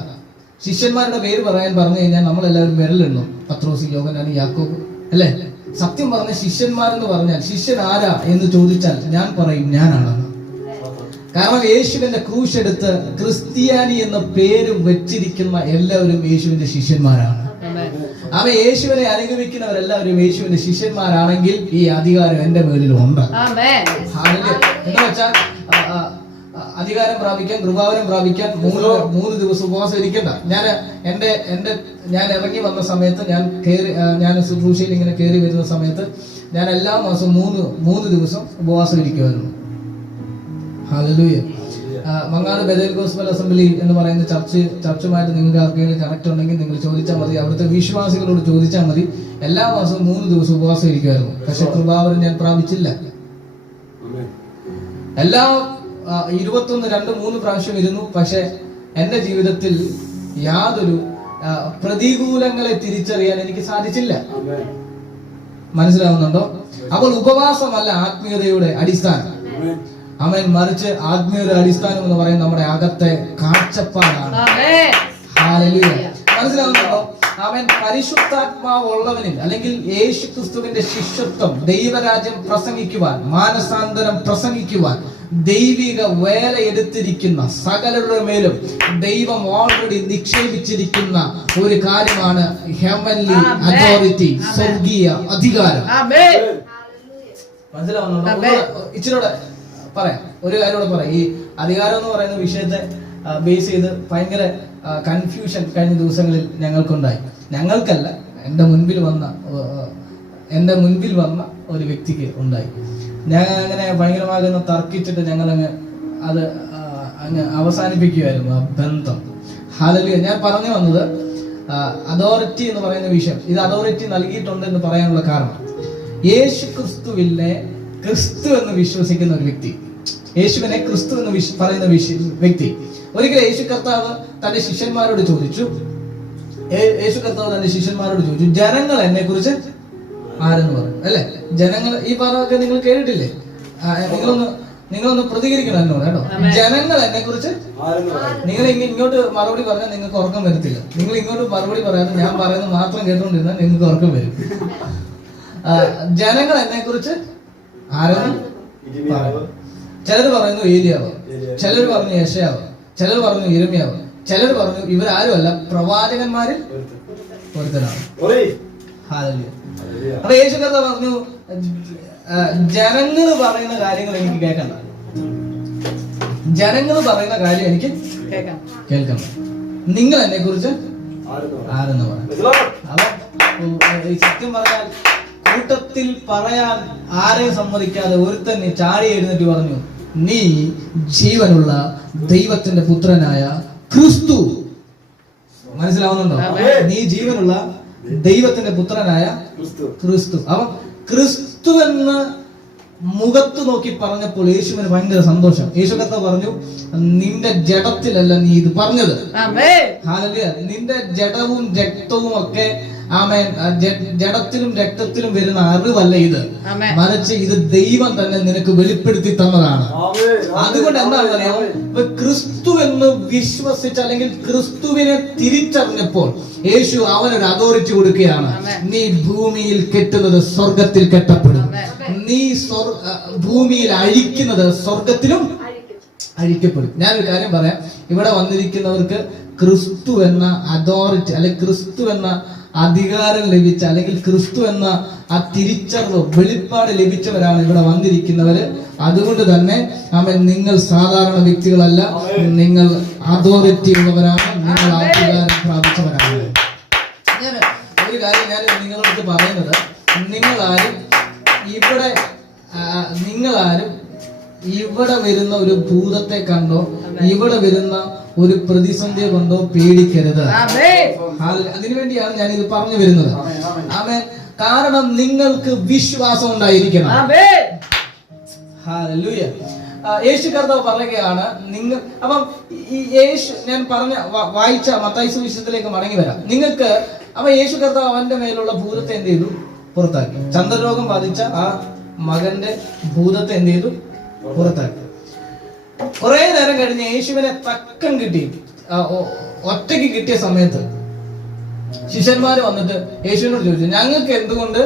ശിഷ്യന്മാരുടെ പേര് പറയാൻ പറഞ്ഞു കഴിഞ്ഞാൽ നമ്മളെല്ലാവരും വിരലെണ്ണും. പത്രോസ്, യോഹന്നാൻ, യാക്കോബ്, അല്ലേ? സത്യം പറഞ്ഞ ശിഷ്യന്മാരെന്ന് പറഞ്ഞാൽ ശിഷ്യൻ ആരാ എന്ന് ചോദിച്ചാൽ ഞാൻ പറയും ഞാനാണെന്ന്. കാരണം യേശുവിന്റെ ക്രൂശ് എടുത്ത് ക്രിസ്ത്യാനി എന്ന പേര് വെച്ചിരിക്കുന്ന എല്ലാവരും യേശുവിന്റെ ശിഷ്യന്മാരാണ്. അവ യേശുവിനെ അനുഗമിക്കുന്നവരെല്ലാവരും യേശുവിന്റെ ശിഷ്യന്മാരാണെങ്കിൽ ഈ അധികാരം എന്റെ മേലിലും ഉണ്ട്. എന്ന് വെച്ചാൽ അധികാരം പ്രാപിക്കാൻ, കൃപാവരം പ്രാപിക്കാൻ 3 ദിവസം ഉപവാസം ഇരിക്കണ്ട. ഞാൻ ഇറങ്ങി വന്ന സമയത്ത്, ഞാൻ ശുശ്രൂഷയിൽ ഇങ്ങനെ കയറി വരുന്ന സമയത്ത് ഞാൻ എല്ലാ മാസവും 3 ദിവസം ഉപവാസം ഇരിക്കുമായിരുന്നു. Hallelujah. Mangad Bethel gospel assembly എന്ന് പറയുന്ന ചർച്ചുമായിട്ട് നിങ്ങൾക്ക് ആർക്കെങ്കിലും കണക്ട് ഉണ്ടെങ്കിൽ നിങ്ങൾ ചോദിച്ചാൽ മതി. അവിടുത്തെ വിശ്വാസികളോട് ചോദിച്ചാൽ മതി. എല്ലാ മാസവും 3 ദിവസം ഉപവാസം ഇരിക്കുമായിരുന്നു. പക്ഷെ കൃപാവരം ഞാൻ പ്രാപിച്ചില്ല. എല്ലാ 21, 2, 3 പ്രാവശ്യം ഇരുന്നു. പക്ഷെ എന്റെ ജീവിതത്തിൽ യാതൊരു പ്രതികൂലങ്ങളെ തിരിച്ചറിയാൻ എനിക്ക് സാധിച്ചില്ല. മനസ്സിലാവുന്നുണ്ടോ? അപ്പോൾ ഉപവാസമല്ല ആത്മീയതയുടെ അടിസ്ഥാനം. അവൻ മറിച്ച് ആത്മീയയുടെ അടിസ്ഥാനം എന്ന് പറയുന്നത് നമ്മുടെ അകത്തെ കാഴ്ചപ്പാടാണ്. ഹല്ലേലൂയ. മനസ്സിലാവുന്നുണ്ടോ? അവൻ പരിശുദ്ധാത്മാവ് ഉള്ളവനിൽ, അല്ലെങ്കിൽ യേശു ക്രിസ്തുവിന്റെ ശിഷ്യത്വം, ദൈവരാജ്യം പ്രസംഗിക്കുവാൻ, മാനസാന്തരം പ്രസംഗിക്കുവാൻ, ദൈവിക വേല എടുത്തിരിക്കുന്ന സകലരുടെ മേലും ദൈവം ഓൾറെഡി നിക്ഷേപിച്ചിരിക്കുന്ന ഒരു കാര്യമാണ് ഹെവൻലി അതോറിറ്റി, സ്വർഗീയ അധികാരം. മനസ്സിലാവുന്നുണ്ടോ? ഇച്ചിരൂടെ പറയാം, ഒരു കാര്യം കൂടെ പറയാം. ഈ അധികാരം എന്ന് പറയുന്ന വിഷയത്തെ ബേസ് ചെയ്ത് ഭയങ്കര കൺഫ്യൂഷൻ കഴിഞ്ഞ ദിവസങ്ങളിൽ ഞങ്ങൾക്കുണ്ടായി. ഞങ്ങൾക്കല്ല, എൻ്റെ മുൻപിൽ വന്ന ഒരു വ്യക്തിക്ക് ഉണ്ടായി. ഞാൻ അങ്ങനെ ഭയങ്കരമാകുന്ന തർക്കിച്ചിട്ട് ഞങ്ങളങ്ങ് അത് അങ്ങ് അവസാനിപ്പിക്കുമായിരുന്നു ആ ബന്ധം. ഹല്ലേലൂയ. ഞാൻ പറഞ്ഞു വന്നത് അതോറിറ്റി എന്ന് പറയുന്ന വിഷയം, ഇത് അതോറിറ്റി നൽകിയിട്ടുണ്ട് എന്ന് പറയാനുള്ള കാരണം, യേശു ക്രിസ്തുവിനെ ക്രിസ്തു എന്ന് വിശ്വസിക്കുന്ന ഒരു വ്യക്തി, യേശുവിനെ ക്രിസ്തു എന്ന് പറയുന്ന വ്യക്തി, ഒരിക്കലും യേശു കർത്താവ് തന്റെ ശിഷ്യന്മാരോട് ചോദിച്ചു, ജനങ്ങൾ എന്നെ കുറിച്ച് ആരെന്ന് പറഞ്ഞു, അല്ലെ? ജനങ്ങൾ, ഈ പറഞ്ഞൊക്കെ നിങ്ങൾ കേട്ടിട്ടില്ലേ? നിങ്ങളൊന്ന് പ്രതികരിക്കണം എന്നോട് കേട്ടോ. ജനങ്ങൾ എന്നെ കുറിച്ച്, നിങ്ങൾ ഇങ്ങോട്ട് മറുപടി പറഞ്ഞാൽ നിങ്ങൾക്ക് ഉറക്കം വരത്തില്ല. നിങ്ങൾ ഇങ്ങോട്ട് മറുപടി പറയാതെ ഞാൻ പറയുന്നത് മാത്രം കേട്ടുകൊണ്ടിരുന്നാൽ നിങ്ങൾക്ക് ഉറക്കം വരും. ജനങ്ങൾ എന്നെ കുറിച്ച് ആരെന്ന് പറഞ്ഞു. ചിലർ പറയുന്നു ഏലിയാവ്, ചിലർ പറഞ്ഞു യെശയ്യാവ്, ചിലർ പറഞ്ഞു യിരെമ്യാവ്, ചിലർ പറഞ്ഞു ഇവരാരുമല്ല, പ്രവാചകന്മാരിൽ ഒരുത്തനാണ്. അപ്പൊ യേശു കർത്താവ് പറഞ്ഞു, ജനങ്ങൾ പറയുന്ന കാര്യങ്ങൾ എനിക്ക് കേൾക്കണ്ട, ജനങ്ങൾ പറയുന്ന കാര്യം എനിക്ക് കേൾക്കണം. നിങ്ങൾ എന്നെ കുറിച്ച് ആരെന്ന് പറയാം. അപ്പൊ സത്യം പറഞ്ഞാൽ കൂട്ടത്തിൽ പറയാൻ ആരെയും സമ്മതിക്കാതെ ഒരുത്തൻ ചാടി എഴുന്നേറ്റ് പറഞ്ഞു, നീ ജീവനുള്ള ദൈവത്തിന്റെ പുത്രനായ ക്രിസ്തു. മനസ്സിലാവുന്നുണ്ടോ? നീ ജീവനുള്ള ദൈവത്തിന്റെ പുത്രനായ ക്രിസ്തു. അപ്പൊ ക്രിസ്തു എന്ന് മുഖത്ത് നോക്കി പറഞ്ഞപ്പോൾ യേശുവിന് ഭയങ്കര സന്തോഷം. യേശു കർത്താവ് പറഞ്ഞു, നിന്റെ ജഡത്തിലല്ല നീ ഇത് പറഞ്ഞത്. ഹല്ലേലൂയ. നിന്റെ ജഡവും രക്തവും ഒക്കെ, ആമേൻ, ജഡത്തിലും രക്തത്തിലും വരുന്ന അറിവല്ല ഇത്, മറിച്ച് ഇത് ദൈവം തന്നെ നിനക്ക് വെളിപ്പെടുത്തി തന്നതാണ്. അതുകൊണ്ട് എന്താണെന്ന് അറിയാമോ? ക്രിസ്തു എന്ന് വിശ്വസിച്ച്, അല്ലെങ്കിൽ ക്രിസ്തുവിനെ തിരിച്ചറിഞ്ഞപ്പോൾ യേശു അവനൊരു അതോറിറ്റി കൊടുക്കുകയാണ്. നീ ഭൂമിയിൽ കെട്ടുന്നത് സ്വർഗത്തിൽ കെട്ടപ്പെടും, നീ ഭൂമിയിൽ അഴിക്കുന്നത് സ്വർഗത്തിലും അഴിക്കപ്പെടും. ഞാനൊരു കാര്യം പറയാം, ഇവിടെ വന്നിരിക്കുന്നവർക്ക് ക്രിസ്തു എന്ന അതോറിറ്റി, അല്ലെങ്കിൽ ക്രിസ്തു എന്ന അധികാരം ലഭിച്ച, അല്ലെങ്കിൽ ക്രിസ്തു എന്ന ആ തിരിച്ചറിവ്, വെളിപ്പാട് ലഭിച്ചവരാണ് ഇവിടെ വന്നിരിക്കുന്നവര്. അതുകൊണ്ട് തന്നെ നിങ്ങൾ സാധാരണ വ്യക്തികളല്ല, നിങ്ങൾ അതോറിറ്റി ഉള്ളവരാണ്, നിങ്ങൾ അധികാരം പ്രാപിച്ചവരാണ്. ഒരു കാര്യം ഞാൻ നിങ്ങളടുത്ത് പറയുന്നത്, നിങ്ങളാരും ഇവിടെ വരുന്ന ഒരു ഭൂതത്തെ കണ്ടോ, ഇവിടെ വരുന്ന ഒരു പ്രതിസന്ധിയെ കൊണ്ടോ പേടിക്കരുത്. അതിനുവേണ്ടിയാണ് ഞാൻ ഇത് പറഞ്ഞു വരുന്നത്. ആമേൻ. കാരണം നിങ്ങൾക്ക് വിശ്വാസം ഉണ്ടായിരിക്കണം. ഹല്ലേലൂയ. യേശു കർത്താവ് പറയുകയാണ് നിങ്ങൾ. അപ്പം ഈ യേശു ഞാൻ പറഞ്ഞ വായിച്ച മത്തായി സുവിശേഷത്തിലേക്ക് മടങ്ങി വരാം. നിങ്ങൾക്ക് യേശു കർത്താവ് അവന്റെ മേലുള്ള ഭൂതത്തെ എന്ത് ചെയ്തു? പുറത്താക്കി. ചന്ദ്രരോഗം ബാധിച്ച ആ മകന്റെ ഭൂതത്തെ എന്ത് ചെയ്തു? പുറത്താക്കി. കുറെ നേരം കഴിഞ്ഞ് യേശുവിനെ തക്കം കിട്ടി. ഒറ്റയ്ക്ക് കിട്ടിയ സമയത്ത് ശിഷ്യന്മാര് വന്നിട്ട് യേശുവിനോട് ചോദിച്ചു, ഞങ്ങൾക്ക് എന്തുകൊണ്ട്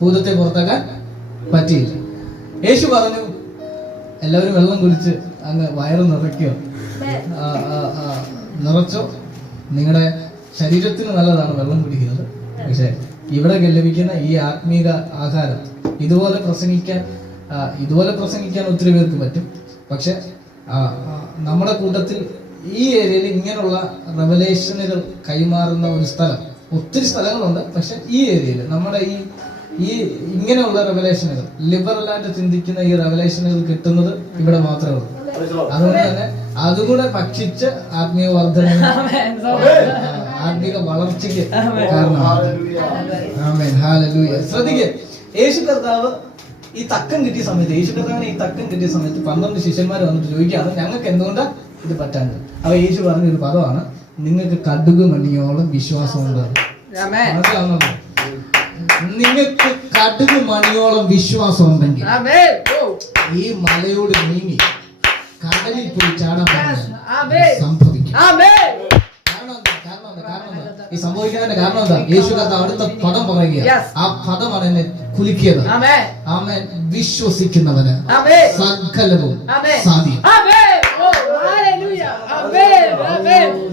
ഭൂതത്തെ പുറത്താക്കാൻ പറ്റിയില്ല? യേശു പറഞ്ഞു, എല്ലാവരും വെള്ളം കുടിച്ച് അങ്ങ് വയറ് നിറയ്ക്കോ, നിറച്ചോ. നിങ്ങളുടെ ശരീരത്തിന് നല്ലതാണ് വെള്ളം കുടിക്കുന്നത്. പക്ഷെ ഇവിടെ ലഭിക്കുന്ന ഈ ആത്മീക ആഹാരം ഇതുപോലെ പ്രസംഗിക്കാൻ ഒത്തിരി പേർക്ക് പറ്റും. പക്ഷെ നമ്മുടെ കൂട്ടത്തിൽ ഈ ഏരിയയിൽ ഇങ്ങനെയുള്ള റെവലേഷനുകൾ കൈമാറുന്ന ഒരു സ്ഥലം, ഒത്തിരി സ്ഥലങ്ങളുണ്ട്. പക്ഷെ ഈ ഏരിയയിൽ നമ്മുടെ ഈ ഇങ്ങനെയുള്ള റെവലേഷനുകൾ, ലിബറലായിട്ട് ചിന്തിക്കുന്ന ഈ റെവലേഷനുകൾ കിട്ടുന്നത് ഇവിടെ മാത്രമേ ഉള്ളൂ. അതുകൊണ്ട് തന്നെ അതുകൂടെ ഭക്ഷിച്ച് ആത്മീയ വർധന, ആത്മീക വളർച്ചയ്ക്ക് കാരണമാണ്. ശ്രദ്ധിക്കുക, യേശു കർത്താവ് ഈ തക്കം കിട്ടിയ സമയത്ത്, യേശു കർത്താവിന് ഈ തക്കം കിട്ടിയ സമയത്ത് 12 ശിഷ്യന്മാർ വന്നിട്ട് ചോദിക്കുകയാണ്, ഞങ്ങൾക്ക് എന്തുകൊണ്ടാ ഇത് പറ്റാണ്ട്? യേശു പറഞ്ഞൊരു പദമാണ്, നിങ്ങൾക്ക് കടുക് മണിയോളം വിശ്വാസമുണ്ട്. മനസ്സിലാവുന്നുണ്ടോ? നിങ്ങൾക്ക് കടുക് മണിയോളം വിശ്വാസം ഉണ്ടെങ്കിൽ ഈ മലയോട് നീങ്ങി കടലിൽ പോയി ചാടാൻ സംഭവിക്കും. ഈ സംഭവിക്കുന്നതിന്റെ കാരണം എന്താ? യേശു കർത്താവ് അടുത്ത പദം പറയുക. ആ പദമാണ് എന്നെ കുലുക്കിയത്. ആമേൻ. വിശ്വസിക്കുന്നവന് സകലവും സാധ്യം.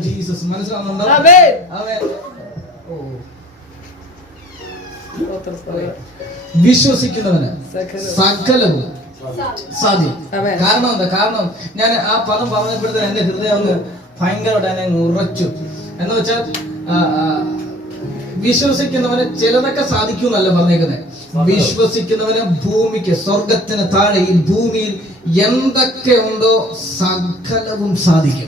ജീസസ്. മനസ്സിലാവുന്നുണ്ടോ? വിശ്വസിക്കുന്നവന് സകലവും സാധ്യം. കാരണം എന്താ? കാരണം ഞാൻ ആ പദം പറഞ്ഞപ്പോഴത്തേന് എന്റെ ഹൃദയം ഒന്ന് ഭയങ്കരമായിട്ട് എന്നെ ഉറച്ചു. എന്ന് വെച്ചാൽ വിശ്വസിക്കുന്നവന് ചിലതൊക്കെ സാധിക്കും എന്നല്ല പറഞ്ഞേക്കുന്നത്. വിശ്വസിക്കുന്നവന് ഭൂമിക്ക്, സ്വർഗത്തിന് താഴെ ഈ ഭൂമിയിൽ എന്തൊക്കെ ഉണ്ടോ സകലവും സാധിക്കും.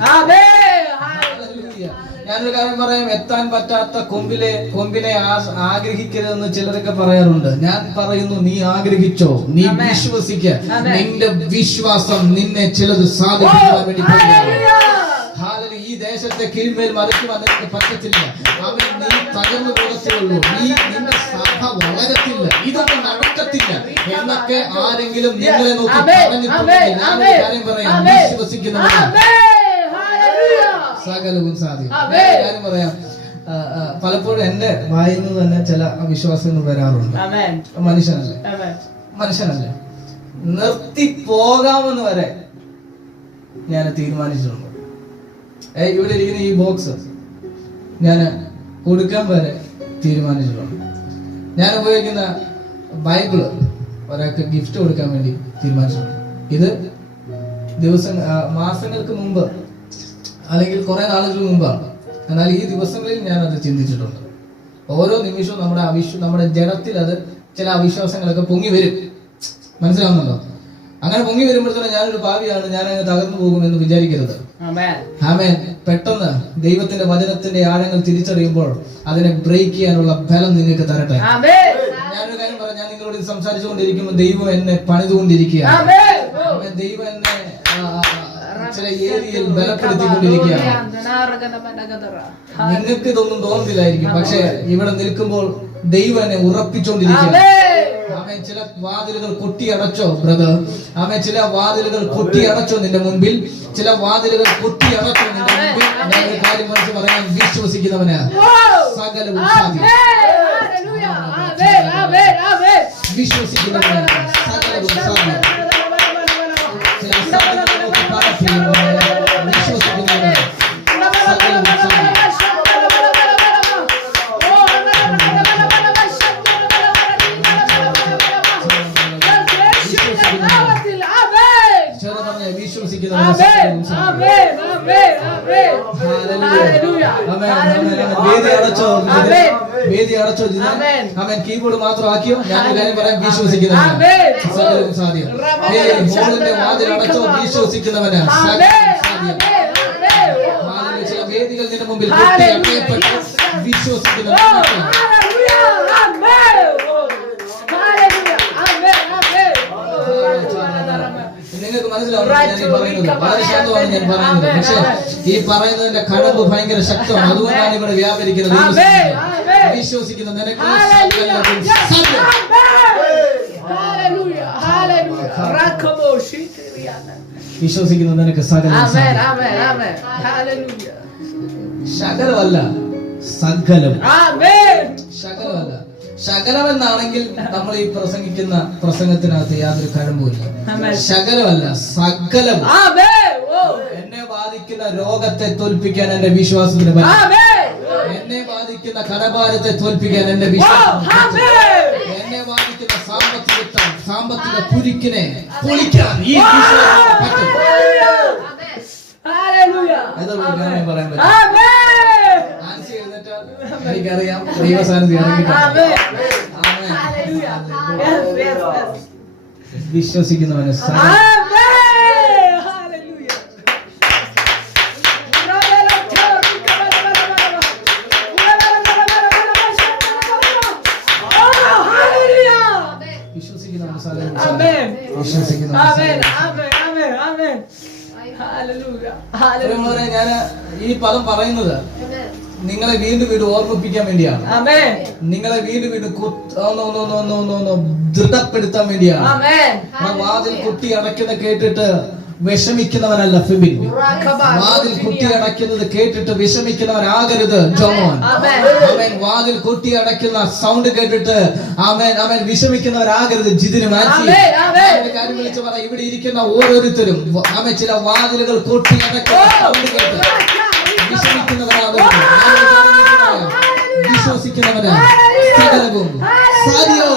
ഞാനൊരു കാര്യം പറയാം, എത്താൻ പറ്റാത്ത കൊമ്പിനെ ആഗ്രഹിക്കരുതെന്ന് ചിലരൊക്കെ പറയാറുണ്ട്. ഞാൻ പറയുന്നു, നീ ആഗ്രഹിച്ചോ, നീ വിശ്വസിക്ക. നിന്റെ വിശ്വാസം നിന്നെ ചിലത് സാധിക്കാൻ വേണ്ടി. ഈ ദേശത്തെ കീഴ്മേൽ മറിക്കുവാൻ നിനക്ക് പറ്റത്തില്ല. അവൻ നീ തകർന്നു പോകത്തുള്ളൂ. നിന്റെ സഭ വളരത്തില്ല, ഇതൊന്നും നടക്കത്തില്ല എന്നൊക്കെ ആരെങ്കിലും നിങ്ങളെ നോക്കി പറഞ്ഞിട്ടുണ്ടെങ്കിൽ ഞാനൊരു കാര്യം പറയാം, വിശ്വസിക്കുന്നവരാണ് സകലവും സാധ്യം. കാര്യം പറയാം, പലപ്പോഴും എന്റെ വായിൽ നിന്ന് തന്നെ ചില അവിശ്വാസങ്ങൾ വരാറുണ്ട്. മനുഷ്യനല്ലേ നിർത്തി പോകാമെന്ന് വരെ ഞാൻ തീരുമാനിച്ചിട്ടുണ്ട്. ഇവിടെ ഇരിക്കുന്ന ഈ ബോക്സ് ഞാൻ കൊടുക്കാൻ വരെ തീരുമാനിച്ചിട്ടുണ്ട്. ഞാൻ ഉപയോഗിക്കുന്ന ബൈബിള് ഒരാൾക്ക് ഗിഫ്റ്റ് കൊടുക്കാൻ വേണ്ടി തീരുമാനിച്ചിട്ടുണ്ട്. ഇത് മാസങ്ങൾക്ക് മുമ്പ് അല്ലെങ്കിൽ കുറെ നാളുകൾ മുമ്പാണ്. എന്നാൽ ഈ ദിവസങ്ങളിൽ ഞാൻ അത് ചിന്തിച്ചിട്ടുണ്ട്. ഓരോ നിമിഷവും നമ്മുടെ ജഡത്തിൽ അത് ചില അവിശ്വാസങ്ങളൊക്കെ പൊങ്ങി വരും. മനസ്സിലാവുന്നുണ്ടോ? അങ്ങനെ പൊങ്ങി വരുമ്പോഴത്തേനും ഞാനൊരു പാപിയാണ്, ഞാൻ അങ്ങ് തകർന്നു പോകുമെന്ന് വിചാരിക്കരുത്. ആമേൻ. പെട്ടെന്ന് ദൈവത്തിന്റെ വചനത്തിന്റെ ആഴങ്ങൾ തിരിച്ചറിയുമ്പോൾ അതിനെ ബ്രേക്ക് ചെയ്യാനുള്ള ബലം നിങ്ങൾക്ക് തരട്ടെ. ഞാനൊരു കാര്യം പറയാം, ഞാൻ നിങ്ങളോട് സംസാരിച്ചുകൊണ്ടിരിക്കുമ്പോൾ ദൈവം എന്നെ പണിതുകൊണ്ടിരിക്കുകയാണ്. ദൈവം എന്നെ ചില ഏരിയയിൽ ബലപ്പെടുത്തിക്കൊണ്ടിരിക്കുകയാണ്. നിങ്ങൾക്ക് ഇതൊന്നും തോന്നുന്നില്ലായിരിക്കും, പക്ഷെ ഇവിടെ നിൽക്കുമ്പോൾ ദൈവം എന്നെ ഉറപ്പിച്ചുകൊണ്ടിരിക്കുകയാണ്. ചില വാതിലുകൾ കൊട്ടിയടച്ചോ ബ്രദർ. ചില വാതിലുകൾ കൊട്ടിയടച്ചോ നിന്റെ മുൻപിൽ, ചില വാതിലുകൾ കൊട്ടിയടച്ചോ നിന്റെ മുൻപിൽ. ഞാൻ ഒരു കാര്യം മനസ്സിൽ പറയാൻ, വിശ്വസിക്കുന്നവന് സകലവും സാധ്യം. വിശ്വസിക്കുന്നവന് സകലവും സാധ്യം. ചില അസാധ്യതകളൊക്കെ വിശ്വസിക്കുന്നവന് സകലവും സാധ്യം. വേദി അടച്ചോ. കീബോർഡ് മാത്രം ആക്കിയോ. ഞാൻ കാര്യം പറയാൻ, വിശ്വസിക്കുന്നവന് സാധ്യം. ഹോളിന്റെ വാതിൽ അടച്ചോ, വിശ്വസിക്കുന്നവന് സാധ്യം. നിന്റെ മുമ്പിൽ കെട്ടിയടയപ്പെട്ട് വിശ്വസിക്കുന്ന നിങ്ങൾക്ക് മനസ്സിലാവുന്നത് ഞാൻ പറയുന്നത് വളരെ ശാന്തമാണ് ഞാൻ പറയുന്നത്. പക്ഷെ ഈ പറയുന്നതിന്റെ കടമ്പ് ഭയങ്കര ശക്തമാണ്. അതുകൊണ്ടാണ് ഇവിടെ വ്യാപരിക്കുന്നത്. വിശ്വസിക്കുന്ന നിനക്ക് വിശ്വസിക്കുന്ന നിനക്ക് ശകലമല്ല സകലം. ശകലമല്ല ശകലം എന്നാണെങ്കിൽ നമ്മൾ ഈ പ്രസംഗിക്കുന്ന പ്രസംഗത്തിനകത്ത് യാതൊരു കഴമ്പുമില്ല. ശകലമല്ല സകലം. എന്നെ ബാധിക്കുന്ന രോഗത്തെ തോൽപ്പിക്കാൻ എന്റെ വിശ്വാസത്തിന് പറ്റും. എന്നെ ബാധിക്കുന്ന കടഭാരത്തെ തോൽപ്പിക്കാൻ എന്റെ വിശ്വാസം, എന്നെ ബാധിക്കുന്ന സാമ്പത്തിക കുരുക്കിനെ പൊളിക്കാൻ ഈ വിശ്വാസത്തിന് പറ്റും. പറയാൻ പറ്റും. എനിക്കറിയാം ദൈവസാന്നിധ്യം ഇറങ്ങിയിട്ടുണ്ട്. വിശ്വസിക്കുന്നവന് ഞാൻ ഈ പദം പറയുന്നത് നിങ്ങളെ വീണ്ടും ഓർമ്മിപ്പിക്കാൻ വേണ്ടിയാണ്. നിങ്ങളെ വീണ്ടും ദൃഢപ്പെടുത്താൻ വേണ്ടിയാണ്. വാതിൽ കുട്ടി അടയ്ക്കുന്ന കേട്ടിട്ട് വിഷമിക്കുന്നവനല്ല ഫിബിൻ. വാതിൽ കുട്ടി അടയ്ക്കുന്നത് കേട്ടിട്ട് വിഷമിക്കുന്നവനാകരുത് ജോമോൻ. അവൻ വാതിൽ കുട്ടി അടയ്ക്കുന്ന സൗണ്ട് കേട്ടിട്ട് അവൻ വിഷമിക്കുന്നവരാകരുത് ജിതിന് മാറ്റി. കാര്യം വിളിച്ച് പറ, ഇവിടെ ഇരിക്കുന്ന ഓരോരുത്തരും അവൻ ചില വാതിലുകൾ കൊട്ടി അടയ്ക്കുന്ന സൗണ്ട് കേട്ട് വിഷമിക്കുന്നവരാകരുത്. വിശ്വസിക്കുന്നവന് സകലവും സാധ്യോ.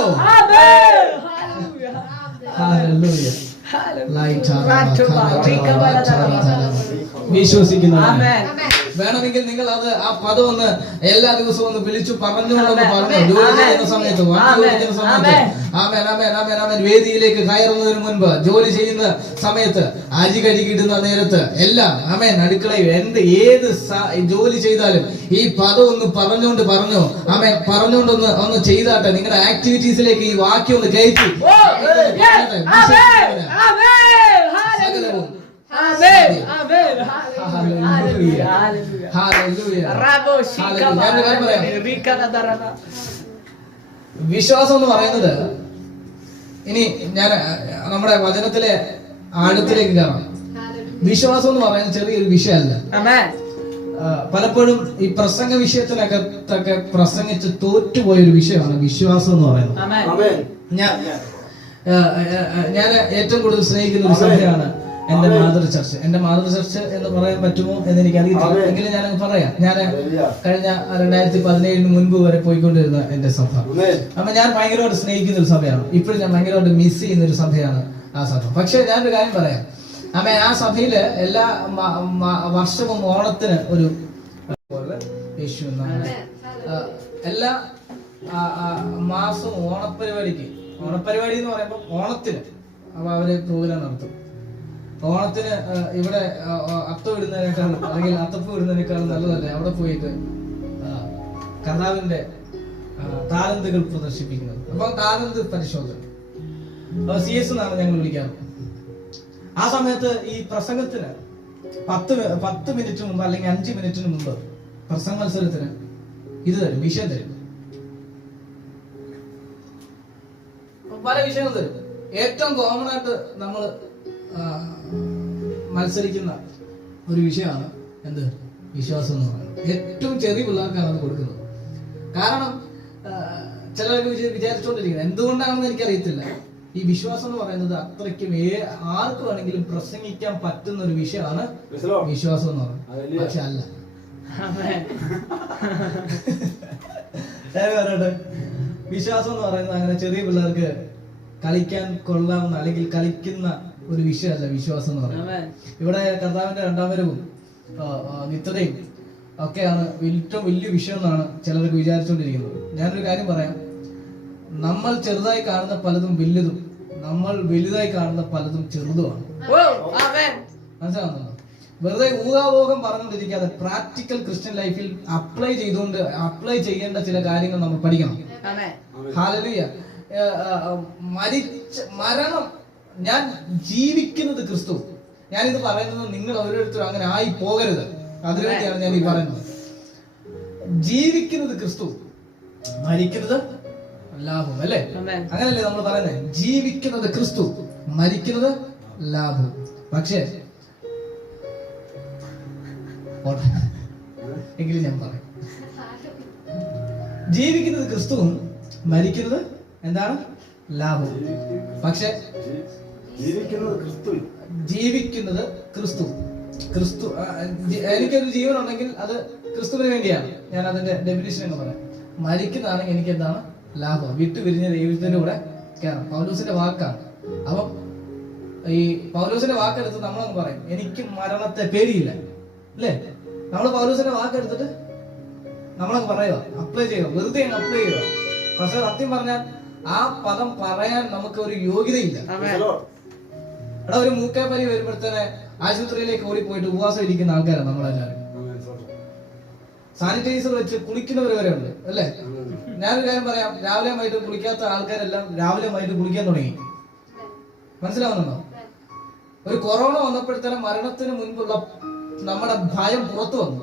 ഹല്ലേലൂയ. വിശ്വസിക്കുന്നവൻ വേണമെങ്കിൽ നിങ്ങൾ അത് ആ പദം ഒന്ന് എല്ലാ ദിവസവും ഒന്ന് വിളിച്ചു പറഞ്ഞുകൊണ്ടൊന്ന് പറഞ്ഞു. ജോലി ചെയ്യുന്ന സമയത്ത്, വേദിയിലേക്ക് കയറുന്നതിന് മുൻപ്, ജോലി ചെയ്യുന്ന സമയത്ത്, അരി കഴുകിയിടുന്ന നേരത്ത്, എല്ലാം അടുക്കളയിൽ ഏത് ജോലി ചെയ്താലും ഈ പദം ഒന്ന് പറഞ്ഞുകൊണ്ട് പറഞ്ഞുകൊണ്ടൊന്ന് ചെയ്താട്ടെ. നിങ്ങളുടെ ആക്ടിവിറ്റീസിലേക്ക് ഈ വാക്യം ഒന്ന് കയറ്റി വിശ്വാസം എന്ന് പറയുന്നത്, ഇനി ഞാൻ നമ്മുടെ വചനത്തിലെ ആഴത്തിലേക്ക് കയറാം. വിശ്വാസം എന്ന് പറയുന്നത് ചെറിയൊരു വിഷയമല്ല. പലപ്പോഴും ഈ പ്രസംഗ വിഷയത്തിനകത്തൊക്കെ പ്രസംഗിച്ച് തോറ്റുപോയൊരു വിഷയമാണ് വിശ്വാസം എന്ന് പറയുന്നത്. ഞാൻ ഏറ്റവും കൂടുതൽ സ്നേഹിക്കുന്ന ഒരു സഭയാണ് എന്റെ മാതൃ ചർച്ച്. എന്റെ മാതൃ ചർച്ച് എന്ന് പറയാൻ പറ്റുമോ എന്ന് എനിക്ക് അറിയത്തില്ല, എങ്കിലും ഞാനങ്ങ് പറയാം. ഞാൻ കഴിഞ്ഞ 2017 മുൻപ് വരെ പോയിക്കൊണ്ടിരുന്ന എന്റെ സഭ. അപ്പൊ ഞാൻ ഭയങ്കരമായിട്ട് സ്നേഹിക്കുന്ന ഒരു സഭയാണ്. ഇപ്പോഴും ഞാൻ ഭയങ്കരമായിട്ട് മിസ് ചെയ്യുന്ന ഒരു സഭയാണ് ആ സഭ. പക്ഷെ ഞാനൊരു കാര്യം പറയാം. ആ സഭയില് എല്ലാ വർഷവും ഓണത്തിന് ഒരു യേശു എല്ലാ മാസവും ഓണപ്പരിപാടി എന്ന് പറയുമ്പോൾ ഓണത്തിന് അപ്പൊ അവര് പ്രോഗ്രാം നടത്തും. ഓണത്തിന് ഇവിടെ അത്തം ഇടുന്നതിനേക്കാളും അല്ലെങ്കിൽ അത്തപ്പ് ഇടുന്നതിനേക്കാളും നല്ലതല്ലേ അവിടെ പോയിട്ട് കർത്താവിന്റെ താലന്തുകൾ പ്രദർശിപ്പിക്കുന്നത്. അപ്പൊ താലന്ത് പരിശോധന CS എന്നാണ് ഞങ്ങൾ വിളിക്കാറ്. ആ സമയത്ത് ഈ പ്രസംഗത്തിന് 10 മിനിറ്റ് മുമ്പ് അല്ലെങ്കിൽ 5 മിനിറ്റിന് മുമ്പ് പ്രസംഗ മത്സരത്തിന് ഇത് തരും, വിഷയം തരും. പല വിഷയങ്ങൾ തരും. ഏറ്റവും കോമൺ ആയിട്ട് നമ്മൾ മത്സരിക്കുന്ന ഒരു വിഷയമാണ് എന്ത്? വിശ്വാസം എന്ന് പറയുന്നത്. ഏറ്റവും ചെറിയ പിള്ളേർക്കാണ് അത് കൊടുക്കുന്നത്. കാരണം ചിലർക്ക് വിചാരിച്ചുകൊണ്ടിരിക്കുന്നത് എന്തുകൊണ്ടാണെന്ന് എനിക്കറിയത്തില്ല. ഈ വിശ്വാസം എന്ന് പറയുന്നത് അത്രയ്ക്കും ആർക്ക് വേണമെങ്കിലും പ്രസംഗിക്കാൻ പറ്റുന്ന ഒരു വിഷയമാണ് വിശ്വാസം എന്ന് പറയുന്നത്. പക്ഷെ അല്ല. വിശ്വാസം എന്ന് പറയുന്നത് അങ്ങനെ ചെറിയ പിള്ളേർക്ക് കളിക്കാൻ കൊള്ളാവുന്ന അല്ലെങ്കിൽ കളിക്കുന്ന ഒരു വിഷയമല്ല വിശ്വാസം എന്ന് പറയുന്നത്. ഇവിടെ കർത്താവിന്റെ 2ാം വരവും നിത്യതയും ഒക്കെയാണ് ഏറ്റവും വലിയ വിഷയം എന്നാണ് ചിലർക്ക് വിചാരിച്ചുകൊണ്ടിരിക്കുന്നത്. ഞാനൊരു കാര്യം പറയാം. നമ്മൾ ചെറുതായി കാണുന്ന പലതും വലുതും, നമ്മൾ വലുതായി കാണുന്ന പലതും ചെറുതുമാണ്. മനസ്സിലാവുന്നുണ്ടോ? വെറുതെ ഊഹാപോഹം പറഞ്ഞുകൊണ്ടിരിക്കാതെ പ്രാക്ടിക്കൽ ക്രിസ്ത്യൻ ലൈഫിൽ അപ്ലൈ ചെയ്യേണ്ട ചില കാര്യങ്ങൾ നമ്മൾ പഠിക്കണം. ഹല്ലേലൂയ. മരണം, ഞാൻ ജീവിക്കുന്നത് ക്രിസ്തു. ഞാനിത് പറയുന്നത് നിങ്ങൾ ഓരോരുത്തരും അങ്ങനെ ആയി പോകരുത്. അതിനുവേണ്ടിയാണ് ഞാൻ ഈ പറയുന്നത്. ജീവിക്കുന്നത് ക്രിസ്തു, മരിക്കുന്നത് ലാഭം, അല്ലേ? അങ്ങനല്ലേ നമ്മൾ പറയുന്നത്? ജീവിക്കുന്നത് ക്രിസ്തു, മരിക്കുന്നത് ലാഭം. പക്ഷേ എങ്കിലും ഞാൻ പറയാം, ജീവിക്കുന്നത് ക്രിസ്തുവും മരിക്കുന്നത് എന്താണ്? ലാഭം. പക്ഷെ ജീവിക്കുന്നത് ക്രിസ്തു. എനിക്കൊരു ജീവൻ ഉണ്ടെങ്കിൽ അത് ക്രിസ്തുവിന് വേണ്ടിയാണ്. ഞാൻ അതിന്റെ ഡെഫിനിഷൻ എന്ന് പറയാം. മരിക്കുന്നതാണെങ്കിൽ എനിക്ക് എന്താണ്? ലാഭം. വിട്ടുപിരിഞ്ഞ ദൈവത്തിന്റെ കൂടെ കയറാം. പൗലോസിന്റെ വാക്കാണ്. അപ്പം ഈ പൗലോസിന്റെ വാക്കെടുത്ത് നമ്മളങ്ങ് പറയും, എനിക്ക് മരണത്തെ പേടിയില്ല, അല്ലേ? നമ്മൾ പൗലോസിന്റെ വാക്കെടുത്തിട്ട് നമ്മളങ്ങ് പറയുക, അപ്ലൈ ചെയ്യുക, വെറുതെ അങ്ങ് അപ്ലൈ ചെയ്യുക. പക്ഷെ സത്യം പറഞ്ഞാൽ ആ പദം പറയാൻ നമുക്ക് ഒരു യോഗ്യതയില്ല. എടാ, ഒരു മൂക്കേപ്പനി വരുമ്പോഴത്തേനെ ആശുപത്രിയിലേക്ക് ഓടിപ്പോയിട്ട് ഉപവാസം ഇരിക്കുന്ന ആൾക്കാരാണ് നമ്മളെല്ലാവരും. സാനിറ്റൈസർ വെച്ച് കുളിക്കുന്നവർ വരെ ഉണ്ട്, അല്ലേ? ഞാനൊരു കാര്യം പറയാം, രാവിലെ വൈകിട്ട് കുളിക്കാത്ത ആൾക്കാരെല്ലാം രാവിലെ വൈകിട്ട് കുളിക്കാൻ തുടങ്ങി. മനസ്സിലാവുന്നുണ്ടോ? ഒരു കൊറോണ വന്നപ്പോഴത്തേനും മരണത്തിന് മുൻപുള്ള നമ്മുടെ ഭയം പുറത്തു വന്നു.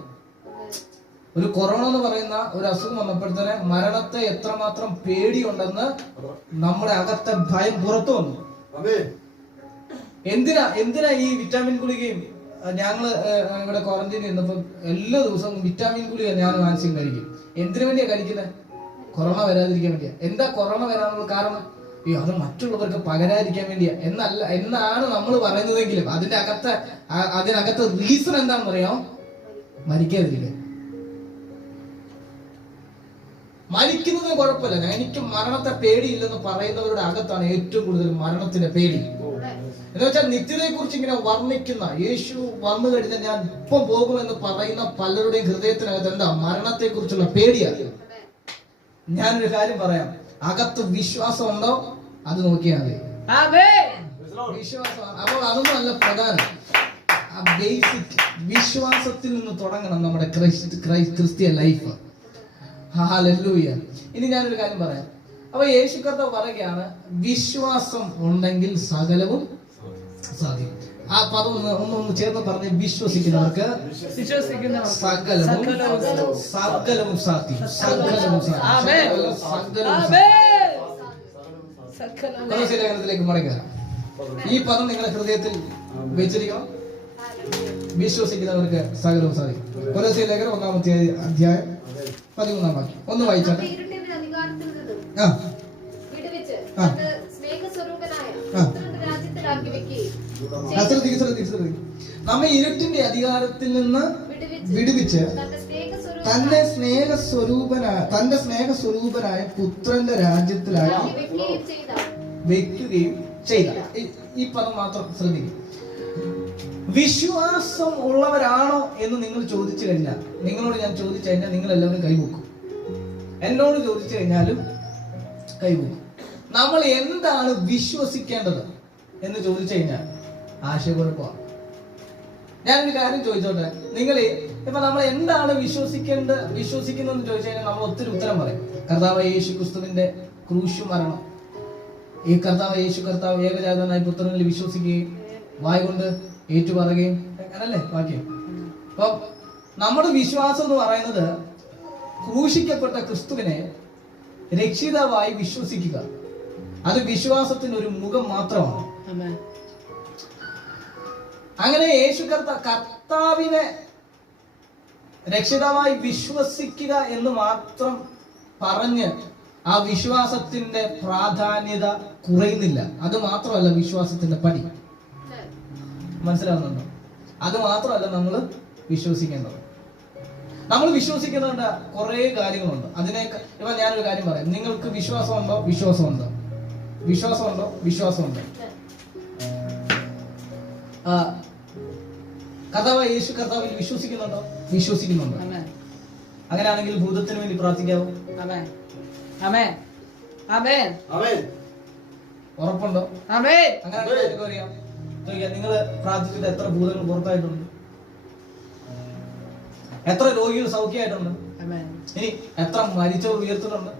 ഒരു കൊറോണ എന്ന് പറയുന്ന ഒരു അസുഖം വന്നപ്പോഴത്തേന് മരണത്തെ എത്രമാത്രം പേടിയുണ്ടെന്ന് നമ്മുടെ അകത്തെ ഭയം പുറത്തു വന്നു. എന്തിനാ ഈ വിറ്റാമിൻ ഗുളികയും? ഞങ്ങള് ഇവിടെ ക്വാറന്റൈനിൽ ഇരുന്നപ്പോൾ എല്ലാ ദിവസവും വിറ്റാമിൻ ഗുളിക ഞാൻ വാങ്ങിച്ചും കഴിക്കും. എന്തിനു വേണ്ടിയാ കഴിക്കുന്നത്? കൊറോണ വരാതിരിക്കാൻ വേണ്ടിയാ. എന്താ കൊറോണ വരാനുള്ള കാരണം? അത് മറ്റുള്ളവർക്ക് പകരാതിരിക്കാൻ വേണ്ടിയാ എന്നാണ് നമ്മൾ പറയുന്നതെങ്കിലും അതിനകത്ത് റീസൺ എന്താണെന്ന് പറയാം? മരിക്കാതിരിക്കുക. മരിക്കുന്നത് കുഴപ്പമില്ല, എനിക്ക് മരണത്തെ പേടിയില്ലെന്ന് പറയുന്നവരുടെ അകത്താണ് ഏറ്റവും കൂടുതൽ മരണത്തിന്റെ പേടി. എന്ന് വെച്ചാൽ നിത്യതയെ കുറിച്ച് ഇങ്ങനെ വർണ്ണിക്കുന്ന, യേശു വന്നു കഴിഞ്ഞാൽ ഞാൻ ഇപ്പം പോകുമെന്ന് പറയുന്ന പലരുടെയും ഹൃദയത്തിനകത്ത് എന്താ? മരണത്തെ കുറിച്ചുള്ള പേടിയാണ്. ഞാനൊരു കാര്യം പറയാം, അകത്ത് വിശ്വാസം ഉണ്ടോ അത് നോക്കിയാൽ മതി. വിശ്വാസം. അപ്പോൾ അതൊന്നും അല്ല പ്രധാനം. ബേസിക് വിശ്വാസത്തിൽ നിന്ന് തുടങ്ങണം നമ്മുടെ ക്രിസ്ത്യൻ ലൈഫ്. ഹല്ലേലൂയ. ഇനി ഞാനൊരു കാര്യം പറയാം. അപ്പൊ യേശു കർത്താവ് പറയുകയാണ്, വിശ്വാസം ഉണ്ടെങ്കിൽ സകലവും സാധിക്കും. ആ പദം ഒന്ന് ചേർന്ന് പറഞ്ഞ്, വിശ്വസിക്കുന്നവർക്ക് സകലവും സാധിക്കും. ലേഖനത്തിലേക്ക് മടങ്ങുക. ഈ പദം നിങ്ങളുടെ ഹൃദയത്തിൽ വെച്ചിരിക്കണം. വിശ്വസിക്കുന്നവർക്ക് സകലവും സാധിക്കും. കൊലോസ്യ ലേഖനം 1-ാമത്തെ അധ്യായം 13-ാം വാക്യം ഒന്ന് വായിച്ചാട്ടെ. നമ്മെ ഇരുട്ടിന്റെ അധികാരത്തിൽ നിന്ന് വിടുവിച്ച് തന്റെ സ്നേഹസ്വരൂപനായ പുത്രന്റെ രാജ്യത്തിലാക്കി വെക്കുകയും ചെയ്ത. ഈ പദം മാത്രം ശ്രദ്ധിക്കും. വിശ്വാസം ഉള്ളവരാണോ എന്ന് നിങ്ങൾ ചോദിച്ചു കഴിഞ്ഞാൽ, നിങ്ങളോട് ഞാൻ ചോദിച്ചു കഴിഞ്ഞാൽ നിങ്ങൾ എല്ലാവരും കൈവക്കും. എന്നോട് ചോദിച്ചു കഴിഞ്ഞാലും കൈവക്കും. നമ്മൾ എന്താണ് വിശ്വസിക്കേണ്ടത് എന്ന് ചോദിച്ചു കഴിഞ്ഞാൽ ആശയക്കുഴപ്പമാണ്. ഞാനൊരു കാര്യം ചോദിച്ചോട്ടെ, നിങ്ങൾ ഇപ്പൊ നമ്മൾ എന്താണ് വിശ്വസിക്കുന്നതെന്ന് ചോദിച്ചു കഴിഞ്ഞാൽ നമ്മൾ ഒത്തിരി ഉത്തരം പറയും. കർത്താവ് യേശു ക്രിസ്തുവിന്റെ ക്രൂശ് മരണം, ഈ കർത്താവ് യേശു കർത്താവ് ഏകജാതനായ പുത്രനിൽ വിശ്വസിക്കുകയും വായുകൊണ്ട് ഏറ്റുപറയുകയും, അങ്ങനല്ലേ വാക്യം. അപ്പൊ നമ്മുടെ വിശ്വാസം എന്ന് പറയുന്നത് ക്രൂശിക്കപ്പെട്ട ക്രിസ്തുവിനെ രക്ഷിതാവായി വിശ്വസിക്കുക. അത് വിശ്വാസത്തിന് ഒരു മുഖം മാത്രമാണ്. അങ്ങനെ യേശു കർത്താവിനെ രക്ഷിതാവായി വിശ്വസിക്കുക എന്ന് മാത്രം പറഞ്ഞ് ആ വിശ്വാസത്തിന്റെ പ്രാധാന്യത കുറയുന്നില്ല. അത് മാത്രമല്ല വിശ്വാസത്തിന്റെ പടി. മനസ്സിലാവുന്നുണ്ടോ? അത് മാത്രമല്ല നമ്മൾ വിശ്വസിക്കേണ്ടത്. നമ്മൾ വിശ്വസിക്കേണ്ട കുറെ കാര്യങ്ങളുണ്ട്. അതിനേക്ക് ഇപ്പൊ ഞാനൊരു കാര്യം പറയാം. നിങ്ങൾക്ക് വിശ്വാസമുണ്ടോ? വിശ്വാസമുണ്ടോ? വിശ്വാസമുണ്ടോ? വിശ്വാസമുണ്ടോ? കർത്താവ് യേശു കർത്താവിൽ വിശ്വസിക്കുന്നുണ്ടോ? വിശ്വസിക്കുന്നുണ്ടോ? അങ്ങനെയാണെങ്കിൽ ഭൂതത്തിന് വേണ്ടി പ്രാർത്ഥിക്കാവോ? ഉറപ്പുണ്ടോ? അങ്ങനെ നിങ്ങൾ പ്രാർത്ഥിച്ചിട്ട് എത്ര ഭൂതങ്ങൾ പുറത്തായിട്ടുണ്ട്? എത്ര രോഗികൾ സൗഖ്യമായിട്ടുണ്ട്? ഇനി എത്ര മരിച്ചവർ ഉയർത്തുന്നുണ്ട്?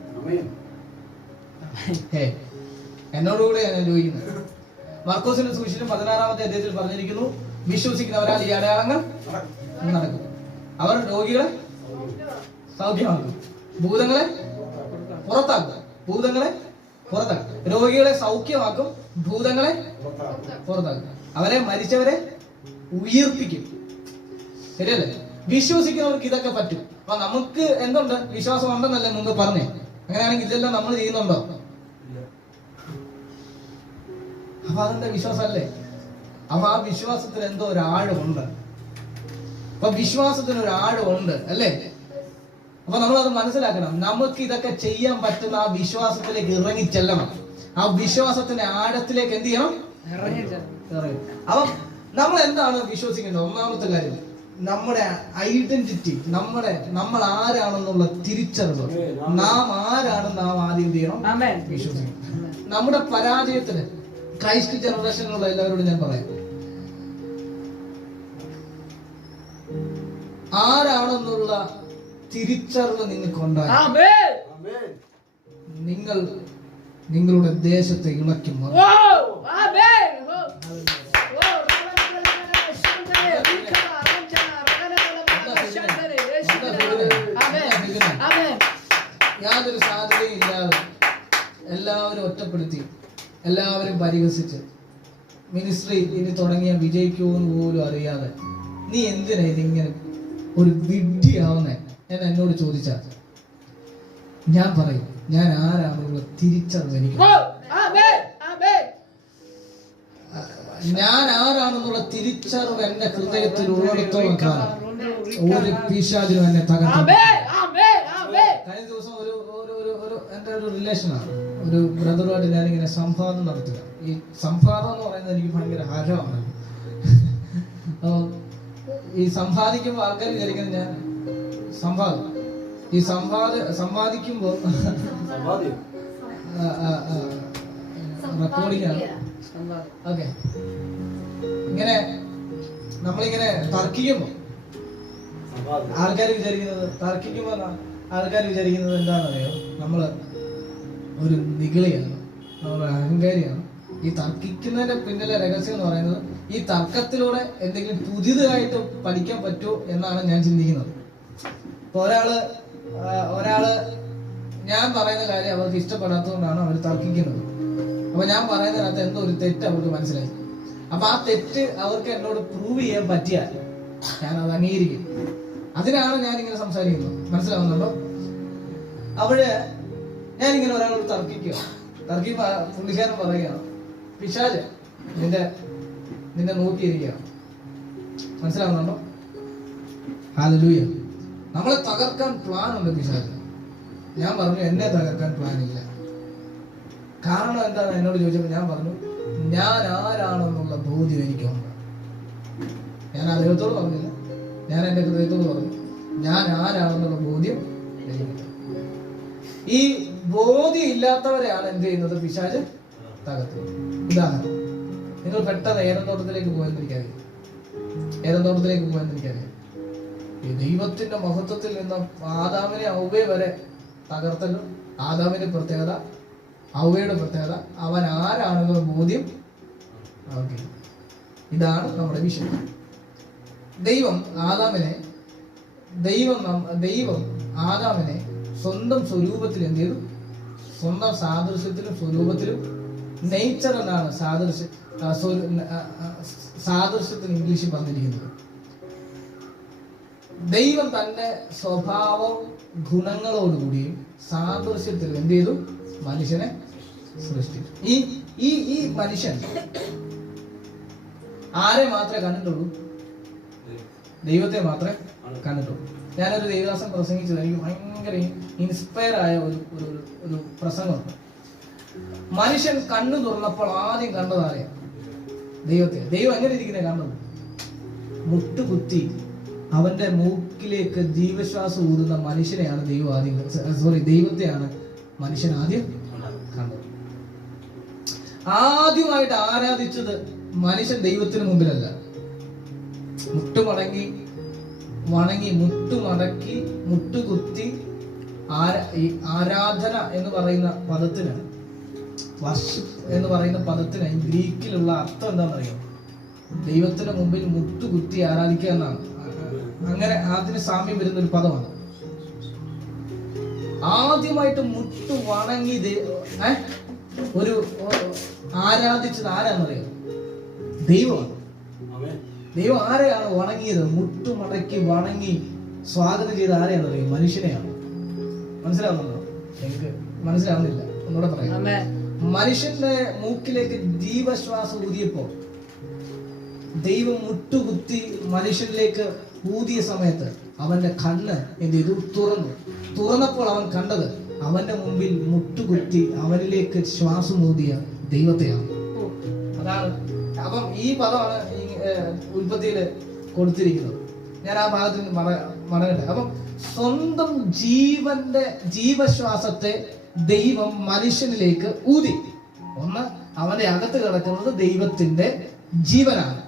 എന്നോടുകൂടെ ഞാൻ ചോദിക്കുന്നത്. മർക്കോസിന്റെ സുവിശേഷം 16-ാമത്തെ അധ്യായത്തിൽ പറഞ്ഞിരിക്കുന്നു, വിശ്വസിക്കുന്നവരാൽ ഈ അടയാളങ്ങൾ നടക്കും. അവർ രോഗികളെ സൗഖ്യമാക്കും, ഭൂതങ്ങളെ പുറത്താക്കും, രോഗികളെ സൗഖ്യമാക്കും, ഭൂതങ്ങളെ പുറത്താക്കും, അവരെ മരിച്ചവരെ ഉയർപ്പിക്കും. ശരിയല്ലേ? വിശ്വസിക്കുന്നവർക്ക് ഇതൊക്കെ പറ്റും. അപ്പൊ നമുക്ക് എന്തുണ്ട്? വിശ്വാസം ഉണ്ടെന്നല്ലേ മുമ്പ് പറഞ്ഞേ? അങ്ങനെയാണെങ്കിൽ ഇതെല്ലാം നമ്മൾ ചെയ്യുന്നുണ്ടോ? അപ്പൊ അതെന്താ വിശ്വാസമല്ലേ? അപ്പൊ ആ വിശ്വാസത്തിന് എന്തോ ഒരു ആഴമുണ്ട്. അപ്പൊ വിശ്വാസത്തിന് ഒരു ആഴമുണ്ട് അല്ലേ? അപ്പൊ നമ്മളത് മനസ്സിലാക്കണം. നമുക്ക് ഇതൊക്കെ ചെയ്യാൻ പറ്റുന്ന ആ വിശ്വാസത്തിലേക്ക് ഇറങ്ങി ചെല്ലണം. ആ വിശ്വാസത്തിന്റെ ആഴത്തിലേക്ക് എന്ത് ചെയ്യണം? ഇറങ്ങി. അപ്പം നമ്മൾ എന്താണ് വിശ്വസിക്കേണ്ടത്? ഒന്നാമത്തെ കാര്യം, നമ്മുടെ ഐഡന്റിറ്റി, നമ്മൾ ആരാണെന്നുള്ള തിരിച്ചറിവ്. നാം ആരാണെന്ന് നാം ആദ്യം എന്ത് ചെയ്യണം? വിശ്വസിക്കണം. നമ്മുടെ പരാജയത്തിന് ക്രൈസ്റ്റ് ജനറേഷനിലുള്ള എല്ലാവരോടും ഞാൻ പറയാം, ആരാണെന്നുള്ള തിരിച്ചറിവ് നിങ്ങൾക്കുണ്ടായി നിങ്ങൾ നിങ്ങളുടെ ദേശത്തെ ഇളക്കി മാറും. യാതൊരു സാധ്യതയും ഇല്ലാതെ എല്ലാവരും ഒറ്റപ്പെടുത്തി, എല്ലാവരും പരിഹസിച്ച് മിനിസ്ട്രി ഇനി തുടങ്ങിയ വിജയിക്കുമെന്ന് പോലും അറിയാതെ നീ എന്തിനാ ഇതിങ്ങനെ ഒരു വിഡ്ഢിയാവുന്നേ എന്ന് എന്നോട് ചോദിച്ചാൽ ഞാൻ പറയും, ഞാൻ ആരാണെന്നുള്ള തിരിച്ചറിവ് എനിക്ക്, ഞാൻ ആരാണെന്നുള്ള തിരിച്ചറിവ് എന്റെ ഹൃദയത്തിൽ ഉള്ളിടത്തോളം കാലം ഒരു പിശാചിനും എന്നെ തകർക്കും. കഴിഞ്ഞ ദിവസം എന്റെ ഒരു റിലേഷനാണ്, ഒരു ബ്രദറുമായിട്ട് ഞാനിങ്ങനെ സംവാദം നടത്തുക. ഈ സംവാദം എന്ന് പറയുന്നത് എനിക്ക് ഭയങ്കര ഹരമാണ്. ഈ സമ്പാദിക്കുമ്പോൾ ആൾക്കാർ വിചാരിക്കുന്നത് ഞാൻ സമ്പാദിക്കുമ്പോൾ റെക്കോർഡിംഗ് ആണ്. ഓക്കെ, ഇങ്ങനെ നമ്മളിങ്ങനെ തർക്കിക്കുമ്പോൾ ആൾക്കാർ വിചാരിക്കുന്നത് എന്താണെന്നറിയോ? നമ്മള് ഒരു നിഗളിയാണ്, നമ്മൾ അഹങ്കാരിയാണ്. ഈ തർക്കിക്കുന്നതിന്റെ പിന്നിലെ രഹസ്യം എന്ന് പറയുന്നത് ഈ തർക്കത്തിലൂടെ എന്തെങ്കിലും പുതിയതായിട്ട് പഠിക്കാൻ പറ്റുമോ എന്നാണ് ഞാൻ ചിന്തിക്കുന്നത്. ഇപ്പൊ ഒരാള് ഞാൻ പറയുന്ന കാര്യം അവർക്ക് ഇഷ്ടപ്പെടാത്തതുകൊണ്ടാണ് അവർ തർക്കിക്കുന്നത്. അപ്പൊ ഞാൻ പറയുന്നതിനകത്ത് എന്തോ ഒരു തെറ്റ് അവർക്ക് മനസ്സിലായി. അപ്പൊ ആ തെറ്റ് അവർക്ക് എന്നോട് പ്രൂവ് ചെയ്യാൻ പറ്റിയാൽ ഞാൻ അത് അംഗീകരിക്കും. അതിനാണ് ഞാനിങ്ങനെ സംസാരിക്കുന്നത്. മനസ്സിലാവുന്നുണ്ടോ? അവിടെ ഞാനിങ്ങനെ ഒരാളോട് തർക്കിക്കുമ്പോ പുള്ളിക്കാരൻ പറയുകയാണ്, പിശാച് നിന്നെ നോക്കിയിരിക്കുകയാണ്. മനസ്സിലാവുന്നുണ്ടോ? ഹല്ലേലൂയ. നമ്മളെ തകർക്കാൻ പ്ലാൻ ഉണ്ട് പിശാച്. ഞാൻ പറഞ്ഞു എന്നെ തകർക്കാൻ പ്ലാൻ ഇല്ല. കാരണം എന്താണ് എന്നോട് ചോദിച്ചപ്പോൾ ഞാൻ പറഞ്ഞു, ഞാൻ ആരാണെന്നുള്ള ബോധ്യം എനിക്കുണ്ട്. ഞാൻ അദ്ദേഹത്തോട് പറഞ്ഞില്ല, ഞാൻ എന്റെ ഹൃദയത്തോട് പറഞ്ഞു, ഞാൻ ആരാണെന്നുള്ള ബോധ്യം എനിക്കുണ്ട്. ഈ ബോധ്യം ഇല്ലാത്തവരെയാണ് എന്ത് ചെയ്യുന്നത്? പിശാച് തകർത്തത്. ഉദാഹരണം, നിങ്ങൾ പെട്ടെന്ന് ഏദൻ തോട്ടത്തിലേക്ക് പോയെന്നിരിക്കറിയാം. ഈ ദൈവത്തിന്റെ മഹത്വത്തിൽ നിന്ന് ആദാമിനെ ഔവയെ വരെ തകർത്തല്ലോ. ആദാമിന്റെ പ്രത്യേകത, ഔവയുടെ പ്രത്യേകത, അവൻ ആരാണെന്നുള്ള ബോധ്യം. ഓക്കെ, ഇതാണ് നമ്മുടെ വിഷയം. ദൈവം ആദാമിനെ സ്വന്തം സ്വരൂപത്തിൽ എന്ത് ചെയ്തു? സ്വന്തം സാദൃശ്യത്തിലും സ്വരൂപത്തിലും. നേച്ചർ എന്നാണ് സാദൃശ്യത്തിന് ഇംഗ്ലീഷിൽ പറഞ്ഞിരിക്കുന്നത്. ദൈവം തന്റെ സ്വഭാവം ഗുണങ്ങളോടുകൂടിയും സാദൃശ്യത്തിൽ എന്ത് ചെയ്തു? മനുഷ്യനെ സൃഷ്ടിച്ചു. ഈ മനുഷ്യൻ ആരെ മാത്രമേ കണ്ടിട്ടുള്ളൂ? ദൈവത്തെ മാത്രമേ കണ്ടിട്ടുള്ളൂ. ഞാനൊരു ദേവദാസൻ പ്രസംഗിച്ചത് എനിക്ക് ഭയങ്കര ഇൻസ്പയർ ആയ ഒരു പ്രസംഗമുണ്ട്. മനുഷ്യൻ കണ്ണു തുറന്നപ്പോൾ ആദ്യം കണ്ടതാരെയാ? ദൈവത്തെ. ദൈവം എങ്ങനെ ഇരിക്കുന്നേ കണ്ടത്? മുട്ടുകുത്തി അവന്റെ മൂക്കിലേക്ക് ജീവശ്വാസം ഊതുന്ന മനുഷ്യനെയാണ് ദൈവത്തെയാണ് മനുഷ്യൻ ആദ്യം കണ്ടത്. ആദ്യമായിട്ട് ആരാധിച്ചത് മനുഷ്യൻ ദൈവത്തിന് മുമ്പിലല്ല. മുട്ടുമടങ്ങി വണങ്ങി മുട്ടുമടക്കി മുട്ടുകുത്തി ഈ ആരാധന എന്ന് പറയുന്ന പദത്തിന്, വർഷിപ്പ് എന്ന് പറയുന്ന പദത്തിന് ഗ്രീക്കിലുള്ള അർത്ഥം എന്താണെന്നറിയോ? ദൈവത്തിന് മുമ്പിൽ മുട്ടുകുത്തി ആരാധിക്കുക എന്നാണ്. അങ്ങനെ അതിന് സാമ്യം വരുന്ന ഒരു പദമാണ്. ആദ്യമായിട്ട് മുട്ടു വണങ്ങി ഒരു ആരാധിച്ചത് ആരാന്നറിയോ? ദൈവമാണ്. ദൈവം ആരെയാണ് വണങ്ങിയത്? മുട്ടുമടക്കി വണങ്ങി സ്വാഗതം ചെയ്ത് ആരെയാണെന്നറിയോ? മനുഷ്യനെയാണ്. മനസ്സിലാവുന്നുണ്ടോ? എനിക്ക് മനസ്സിലാവുന്നില്ല, ഒന്നുകൂടെ പറയാം. മനുഷ്യന്റെ മൂക്കിലേക്ക് ജീവശ്വാസം ഊതിയപ്പോ ദൈവം മുട്ടുകുത്തി മനുഷ്യനിലേക്ക് ഊതിയ സമയത്ത് അവന്റെ കണ്ണ് എന്ത് ചെയ്തു? തുറന്നപ്പോൾ അവൻ കണ്ടത് അവന്റെ മുമ്പിൽ മുട്ടുകുത്തി അവനിലേക്ക് ശ്വാസം ഊതിയ ദൈവത്തെയാണ്. അതാണ്. അപ്പം ഈ പദമാണ് ഉൽപ്പത്തിയില് കൊടുത്തിരിക്കുന്നത്. ഞാൻ ആ ഭാഗത്ത് മടങ്ങട്ടെ. അപ്പം സ്വന്തം ജീവശ്വാസത്തെ ദൈവം മനുഷ്യനിലേക്ക് ഊതി. ഒന്ന്, അവന്റെ അകത്ത് കിടക്കുന്നത് ദൈവത്തിന്റെ ജീവനാണ്.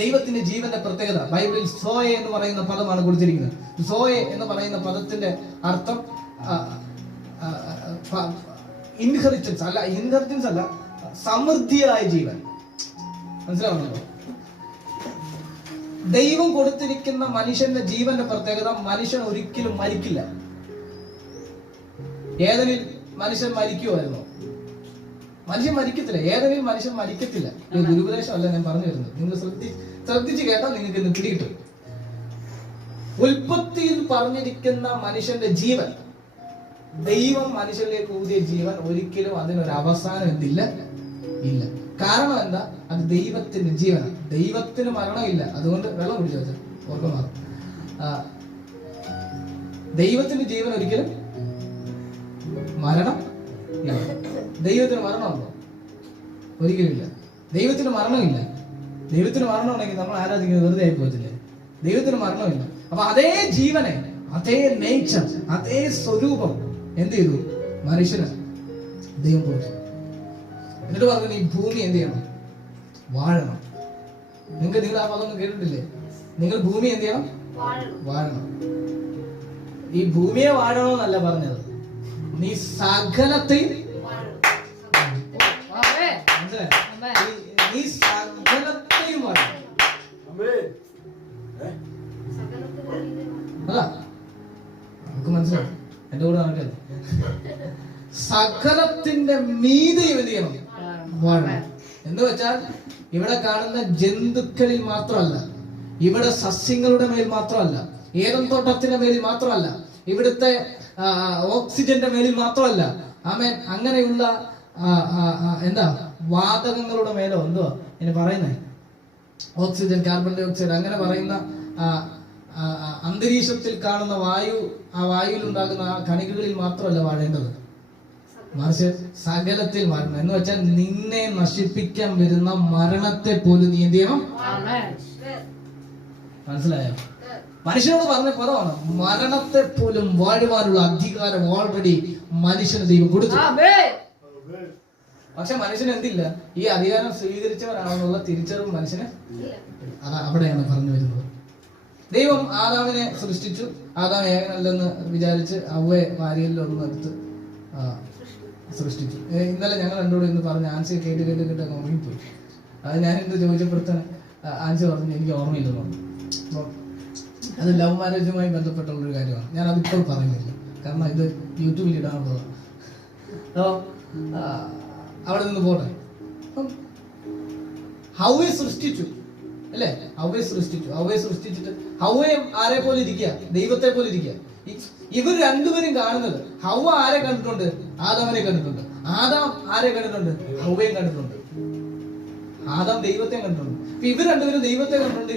ദൈവത്തിന്റെ ജീവന്റെ പ്രത്യേകത ബൈബിളിൽ സോയെ എന്ന് പറയുന്ന പദമാണ് കൊടുത്തിരിക്കുന്നത്. സോയെ എന്ന് പറയുന്ന പദത്തിന്റെ അർത്ഥം ഇൻഹെറിറ്റൻസ് അല്ല, സമൃദ്ധിയായ ജീവൻ. മനസ്സിലാവുന്നുണ്ടോ? ദൈവം കൊടുത്തിരിക്കുന്ന മനുഷ്യന്റെ ജീവന്റെ പ്രത്യേകത, മനുഷ്യൻ ഒരിക്കലും മരിക്കില്ല. ഏതെനിൽ മനുഷ്യൻ മരിക്കുമായിരുന്നോ? മനുഷ്യൻ മരിക്കത്തില്ല. ഏതെനിൽ മനുഷ്യൻ മരിക്കത്തില്ല. ദുരുപദേശമല്ല ഞാൻ പറഞ്ഞു വരുന്നത്. നിങ്ങൾ ശ്രദ്ധിച്ച് കേട്ടാൽ നിങ്ങൾക്ക് ഇന്ന് പിടികിട്ടും. ഉൽപ്പത്തിയിൽ പറഞ്ഞിരിക്കുന്ന മനുഷ്യന്റെ ജീവൻ, ദൈവം മനുഷ്യനിലേക്ക് ഊതിയ ജീവൻ, ഒരിക്കലും അതിനൊരു അവസാനം എന്തില്ല, ഇല്ല. കാരണം എന്താ? അത് ദൈവത്തിന്റെ ജീവനാണ്. ദൈവത്തിന് മരണമില്ല. അതുകൊണ്ട് വെള്ളം കുടിച്ചു വെച്ചാൽ ഓർമ്മ മാറും. ദൈവത്തിന്റെ ജീവൻ ഒരിക്കലും മരണം ഇല്ല. ദൈവത്തിന് മരണമുണ്ടോ? ഒരിക്കലും ഇല്ല. ദൈവത്തിന് മരണമില്ല. ദൈവത്തിന് മരണമുണ്ടെങ്കിൽ നമ്മൾ ആരാധിക്കുന്നത് വെറുതെ ആയി പോകത്തില്ലേ? ദൈവത്തിന് മരണമില്ല. അപ്പൊ അതേ ജീവനെ, അതേ നേച്ചർ, അതേ സ്വരൂപം എന്ത് ചെയ്തു? മനുഷ്യന് ദൈവം കൊടുത്തു. എന്നിട്ട് പറഞ്ഞു, ഈ ഭൂമി എന്ത് ചെയ്യണം? വാഴണം. നിങ്ങൾ ആ പദം കേട്ടിട്ടില്ലേ? നിങ്ങൾ ഭൂമി എന്ത് ചെയ്യണം? വാഴണം. ഈ ഭൂമിയെ വാഴണമെന്നല്ല പറഞ്ഞത്, നീ സകലത്തെയും നീ സകലത്തെയും വാഴണം. അല്ല, നമുക്ക് മനസ്സിലാവും. എന്റെ കൂടെ നടക്കല്ലേ? സകലത്തിന്റെ മീതെയും എന്ത് ചെയ്യണം? വാഴണം. എന്ന് വെച്ചാൽ ഇവിടെ കാണുന്ന ജന്തുക്കളിൽ മാത്രമല്ല, ഇവിടെ സസ്യങ്ങളുടെ മേൽ മാത്രമല്ല, ഏതൻ തോട്ടത്തിന്റെ മേലിൽ മാത്രമല്ല, ഇവിടുത്തെ ഓക്സിജന്റെ മേലിൽ മാത്രമല്ല, ആമേൻ, അങ്ങനെയുള്ള എന്താ വാതകങ്ങളുടെ മേലോ എന്തോ ഇനി പറയുന്നേ, ഓക്സിജൻ, കാർബൺ ഡൈ ഓക്സൈഡ്, അങ്ങനെ പറയുന്ന അന്തരീക്ഷത്തിൽ കാണുന്ന വായു, ആ വായുവിൽ ഉണ്ടാകുന്ന ആ കണികകളിൽ മാത്രമല്ല വാഴേണ്ടത്, മറിച്ച് സകലത്തിൽ വാഴണം. എന്ന് വെച്ചാൽ നിന്നെ നശിപ്പിക്കാൻ വരുന്ന മരണത്തെ പോലും നീ എന്ത് ചെയ്യണം? മനസ്സിലായോ? മനുഷ്യനോട് പറഞ്ഞ പദമാണ്, മരണത്തെ പോലും വാഴുവാനുള്ള അധികാരം ഓൾറെഡി മനുഷ്യന് ദൈവം കൊടുത്തു. പക്ഷെ മനുഷ്യന് എന്തില്ല? ഈ അധികാരം സ്വീകരിച്ചവരാണെന്നുള്ള തിരിച്ചറിവ് മനുഷ്യന് അവിടെയാണ് പറഞ്ഞു വരുന്നത്. ദൈവം ആദാമിനെ സൃഷ്ടിച്ചു. ആദാം ഏകനല്ലെന്ന് വിചാരിച്ച് അവയെ വാരിയലിൽ ഒന്ന് എടുത്ത് സൃഷ്ടിച്ചു. ഇന്നലെ ഞങ്ങൾ എന്നോട് ഇന്ന് പറഞ്ഞ ആൻസി കേട്ട് ഉറങ്ങിപ്പോയി. അത് ഞാൻ എന്ത് ചോദിച്ചപ്പെടുത്താൻ ആൻസി പറഞ്ഞു എനിക്ക് ഓർമ്മയില്ലെന്ന് പറഞ്ഞു. അപ്പോൾ അത് ലവ് മാരേജുമായി ബന്ധപ്പെട്ടുള്ളൊരു കാര്യമാണ്. ഞാൻ അതിപ്പോൾ പറയുന്നില്ല, കാരണം ഇത് യൂട്യൂബിൽ ഇടാനുള്ളതാണ്. അപ്പോൾ അവിടെ നിന്ന് പോട്ടെ. അപ്പം ഹൗവയെ സൃഷ്ടിച്ചു അല്ലേ? ഹൗവയെ സൃഷ്ടിച്ചിട്ട് ഹൗവയും ആരെ പോലെ ഇരിക്കുക? ദൈവത്തെ പോലെ ഇരിക്കുക. ഇവർ രണ്ടുപേരും കാണുന്നത്, ഹൗവ ആരെ കണ്ടിട്ടുണ്ട്? ആദാമിനെ കണ്ടിട്ടുണ്ട്. ആദാം ആരെ കണ്ടിട്ടുണ്ട്? ഹൗവയെ കണ്ടിട്ടുണ്ട്. ആദാം ദൈവത്തെ കണ്ടിട്ടുണ്ട്. ഇവർ രണ്ടുപേരും ദൈവത്തെ കണ്ടിട്ടുണ്ട്.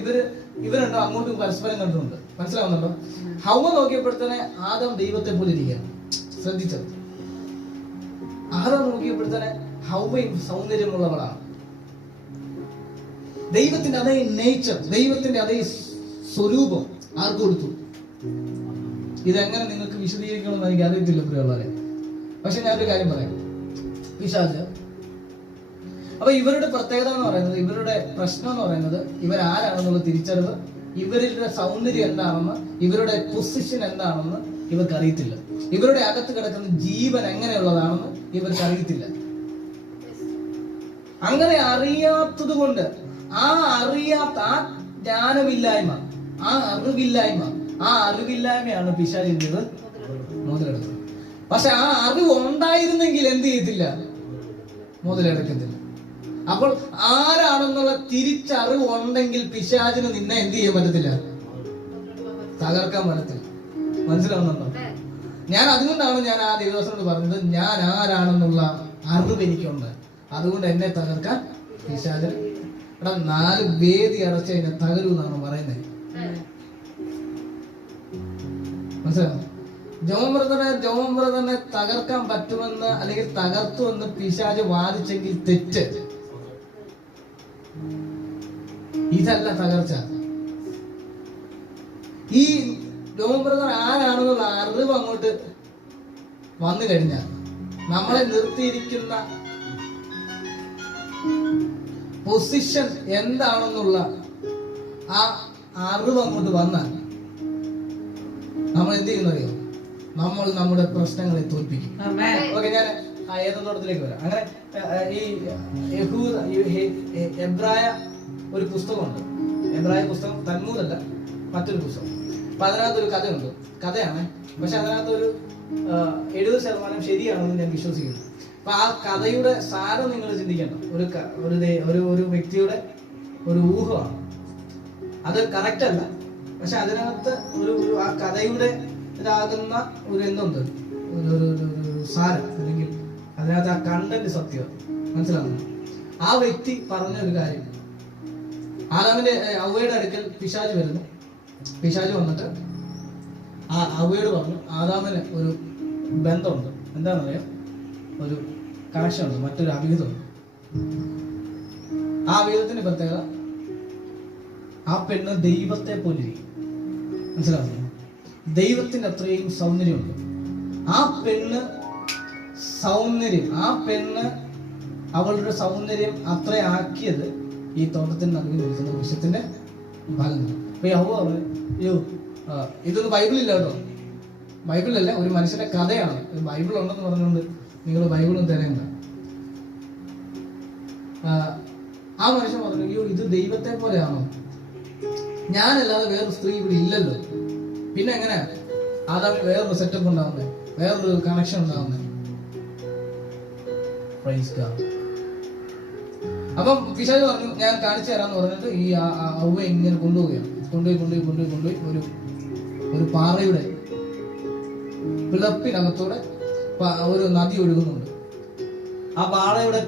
ഇവർ രണ്ടും അങ്ങോട്ടും പരസ്പരം കണ്ടിട്ടുണ്ട്. മനസ്സിലാവുന്നുണ്ടോ? ഹൗവ നോക്കിയപ്പോഴത്തേനെ ആദാം ദൈവത്തെ പോലെ ഇരിക്കുകയാണ്. ശ്രദ്ധിച്ചത്? ആദാം നോക്കിയപ്പോഴത്തേനെ ഹൗവയും സൗന്ദര്യമുള്ളവളാണ്. ദൈവത്തിന്റെ അതേ നേച്ചർ, ദൈവത്തിന്റെ അതേ സ്വരൂപം ആർക്ക് കൊടുത്തു? ഇതെങ്ങനെ നിങ്ങൾക്ക് വിശദീകരിക്കണമെന്ന് എനിക്ക് അറിയത്തില്ല പ്രിയമുള്ളവരെ. പക്ഷെ ഞാനൊരു കാര്യം പറയാം. പിശാച്, അപ്പൊ ഇവരുടെ പ്രത്യേകത എന്ന് പറയുന്നത്, ഇവരുടെ പ്രശ്നം എന്ന് പറയുന്നത്, ഇവരാരാണെന്നുള്ള തിരിച്ചറിവ് ഇവരുടെ സൗന്ദര്യം എന്താണെന്ന്, ഇവരുടെ പൊസിഷൻ എന്താണെന്ന് ഇവർക്ക് അറിയത്തില്ല. ഇവരുടെ അകത്ത് കിടക്കുന്ന ജീവൻ എങ്ങനെയുള്ളതാണെന്ന് ഇവർക്ക് അറിയത്തില്ല. അങ്ങനെ അറിയാത്തത് കൊണ്ട് ആ ജ്ഞാനമില്ലായ്മ, ആ അറിവില്ലായ്മയാണ് പിശാചിന്റെ മുതലെടുക്കുന്നത്. പക്ഷെ ആ അറിവ് ഉണ്ടായിരുന്നെങ്കിൽ എന്ത് ചെയ്യത്തില്ല? മുതലെടുക്കത്തില്ല. അപ്പോൾ ആരാണെന്നുള്ള തിരിച്ചറിവ് ഉണ്ടെങ്കിൽ പിശാചിന് നിന്നെ എന്ത് ചെയ്യാൻ പറ്റത്തില്ല? തകർക്കാൻ പറ്റത്തില്ല. മനസ്സിലാവുന്നുണ്ടോ? ഞാൻ അതുകൊണ്ടാണ് ഞാൻ ആ ദേവദാസനോട് പറഞ്ഞത്, ഞാൻ ആരാണെന്നുള്ള അറിവ് എനിക്കുണ്ട്, അതുകൊണ്ട് എന്നെ തകർക്കാൻ പിശാചിന് 4 വേദി അടച്ച് അതിനെ തകരൂ എന്നാണ് പറയുന്നത്. മനസ്സിലാവും? ജോൺ ബ്രദറിനെ തകർക്കാൻ പറ്റുമെന്ന് അല്ലെങ്കിൽ തകർത്തുവെന്ന് പിശാച് വാദിച്ചെങ്കിൽ തെറ്റ്. ഇതല്ല തകർച്ച. ഈ ജോൺ ബ്രദർ ആരാണെന്നുള്ള അറിവ് അങ്ങോട്ട് വന്നു കഴിഞ്ഞാൽ, നമ്മളെ നിർത്തിയിരിക്കുന്ന പൊസിഷൻ എന്താണെന്നുള്ള ആ അറിവ് അങ്ങോട്ട് വന്നാൽ നമ്മൾ എന്ത് ചെയ്യുന്നറിയോ? നമ്മൾ നമ്മുടെ പ്രശ്നങ്ങളെ തോൽപ്പിക്കും. ഓക്കെ, ഞാൻ ഏതോടത്തിലേക്ക് വരാം. അങ്ങനെ ഈ എബ്രായ ഒരു പുസ്തകമുണ്ട്. എബ്രായ പുസ്തകം തൽമൂദല്ല, മറ്റൊരു പുസ്തകം. അപ്പൊ അതിനകത്തൊരു കഥയുണ്ട്. കഥയാണ്, പക്ഷെ അതിനകത്തൊരു 70% ശരിയാണെന്ന് ഞാൻ വിശ്വസിക്കുന്നു. അപ്പൊ ആ കഥയുടെ സാരം നിങ്ങൾ ചിന്തിക്കണം. ഒരു വ്യക്തിയുടെ ഒരു ഊഹമാണ്. അത് കറക്റ്റ് അല്ല, പക്ഷെ അതിനകത്ത് ആ കഥയുടെ ഇതാകുന്ന ഒരു എന്തുണ്ട്, ഒരു സാരം, അല്ലെങ്കിൽ അതിനകത്ത് ആ കണ്ടന്റ് സത്യം മനസ്സിലാവുന്നു. ആ വ്യക്തി പറഞ്ഞ ഒരു കാര്യം, ആദാമിന്റെ അവയുടെ അടുക്കൽ പിശാച് വരുന്നു. പിശാച് വന്നിട്ട് ആ അവയോട് പറഞ്ഞു, ആദാമിന് ഒരു ബന്ധമുണ്ട്. എന്താണെന്നറിയാം? ഒരു കണക്ഷൻ ഉണ്ട്, മറ്റൊരു അവിഹിതമുണ്ട്. ആ അവിഹിതത്തിന്റെ പ്രത്യേകത, ആ പെണ്ണ് ദൈവത്തെ പോലിരിക്കും. മനസ്സിലാവുന്നു? ദൈവത്തിന്റെ അത്രയും സൗന്ദര്യമുണ്ട്. ആ പെണ്ണ് അവളുടെ സൗന്ദര്യം അത്ര ആക്കിയത് ഈ തോട്ടത്തിന് നടുവിൽ നിൽക്കുന്ന വൃക്ഷത്തിന്റെ ഫലങ്ങൾ. അപ്പൊ അയ്യോ ഇതൊന്നും ബൈബിളില്ല കേട്ടോ. ബൈബിളല്ല, ഒരു മനുഷ്യന്റെ കഥയാണ്. ബൈബിൾ ഉണ്ടെന്ന് പറഞ്ഞുകൊണ്ട് നിങ്ങൾ ബൈബിളും തരേണ്ട. ആ മനുഷ്യൻ പറഞ്ഞു, അയ്യോ ഇത് ദൈവത്തെ പോലെയാണോ? ഞാനല്ലാതെ വേറൊരു സ്ത്രീ ഇവിടെ ഇല്ലല്ലോ, പിന്നെ എങ്ങനെയാ ആദാമിന് വേറൊരു സെറ്റപ്പ് ഉണ്ടാവുന്നത്, വേറൊരു കണക്ഷൻ ഉണ്ടാവുന്നത്? അപ്പം പിശാച് പറഞ്ഞു, ഞാൻ കാണിച്ചു തരാന്ന് പറഞ്ഞിട്ട് ഈ ഔവ്വ ഇങ്ങനെ കൊണ്ടുപോയി ഒരു പാറയുടെ പിളർപ്പിനകത്തൂടെ ഒരു നദി ഒഴുകുന്നുണ്ട്. ആ പാറയുടെ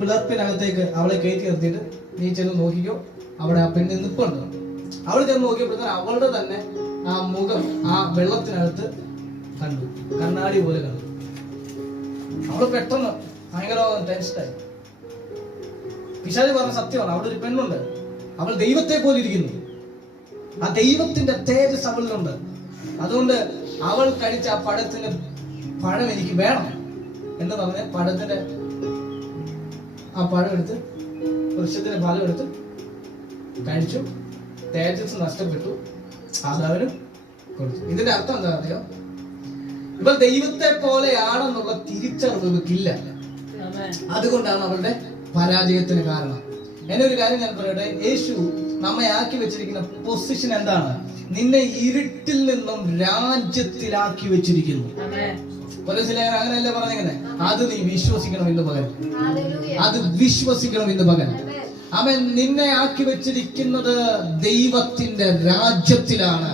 പിളർപ്പിനകത്തേക്ക് അവളെ കയറ്റി നിർത്തിയിട്ട്, നീ ചെന്ന് നോക്കിക്കോ, അവിടെ ആ പെണ്ണ് നിൽപ്പുണ്ട്. അവൾ ചെന്ന് നോക്കിയപ്പോഴത്തേന് അവളുടെ തന്നെ ആ മുഖം ആ വെള്ളത്തിനകത്ത് കണ്ടു, കണ്ണാടി പോലെ കണ്ടു. അവള് പെട്ടെന്ന് ഭയങ്കര ടെൻഷനായി. പിശാച് പറഞ്ഞ സത്യമാണ്, അവിടെ ഒരു പെണ്ണുണ്ട്, അവൾ ദൈവത്തെ പോലെ ഇരിക്കുന്നു, ആ ദൈവത്തിന്റെ തേജസ് അവളിലുണ്ട്. അതുകൊണ്ട് അവൾ കഴിച്ച ആ പഴത്തിന്റെ പഴം എനിക്ക് വേണം എന്ന് പറഞ്ഞ് പഴത്തിന്റെ ആ പഴം എടുത്ത്, വൃക്ഷത്തിന്റെ ഫലം എടുത്ത് കഴിച്ചു. തേജസ് നഷ്ടപ്പെട്ടു, ആദാമിനും കൊടുത്തു. ഇതിന്റെ അർത്ഥം എന്താ അറിയോ? ഇവൾ ദൈവത്തെ പോലെയാണെന്നുള്ള തിരിച്ചറിവ് ഇവക്കില്ല. അതുകൊണ്ടാണ് അവളുടെ പരാജയത്തിന് കാരണം. എന്നെ ഒരു കാര്യം ഞാൻ പറയട്ടെ, യേശു നമ്മെ ആക്കി വെച്ചിരിക്കുന്ന പൊസിഷൻ എന്താണ്? നിന്നെ ഇരുട്ടിൽ നിന്നും രാജ്യത്തിലാക്കി വെച്ചിരിക്കുന്നു. അങ്ങനെയല്ലേ പറഞ്ഞെങ്ങനെ? അത് നീ വിശ്വസിക്കണം ഇന്ന് പകൽ, അത് വിശ്വസിക്കണം ഇന്ന് പകൽ. അവൻ നിന്നെ ആക്കി വെച്ചിരിക്കുന്നത് ദൈവത്തിന്റെ രാജ്യത്തിലാണ്.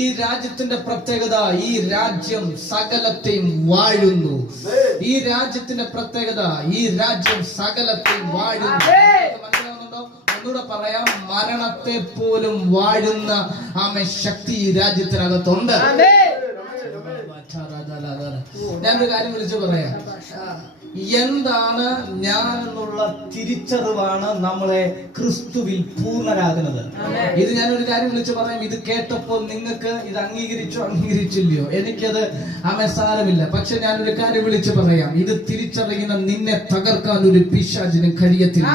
ഈ രാജ്യത്തിന്റെ പ്രത്യേകത, ഈ രാജ്യം സകലത്തെയും വാഴുന്നു. ഈ രാജ്യത്തിന്റെ പ്രത്യേകത, ഈ രാജ്യം സകലത്തെയും വാഴുന്നു. മനസ്സിലാവുന്നുണ്ടോ? ഒന്നുകൂടെ പറയാം, മരണത്തെ പോലും വാഴുന്ന ശക്തി ഈ രാജ്യത്തിനകത്തുണ്ട്. ഞാനൊരു കാര്യം വിളിച്ചു പറയാം. എന്താണ് ഞാൻ എന്നുള്ള തിരിച്ചറിവാണ് നമ്മളെ ക്രിസ്തുവിൽ പൂർണ്ണരാകുന്നത്. ഇത് ഞാനൊരു കാര്യം വിളിച്ചു പറയാം. ഇത് കേട്ടപ്പോൾ നിങ്ങൾക്ക് ഇത് അംഗീകരിച്ചില്ലയോ? എനിക്കത് സാരമില്ല. പക്ഷെ ഞാനൊരു കാര്യം വിളിച്ചു പറയാം, ഇത് തിരിച്ചറിയുന്ന നിന്നെ തകർക്കാൻ ഒരു പിശാചിനും കഴിയത്തില്ല.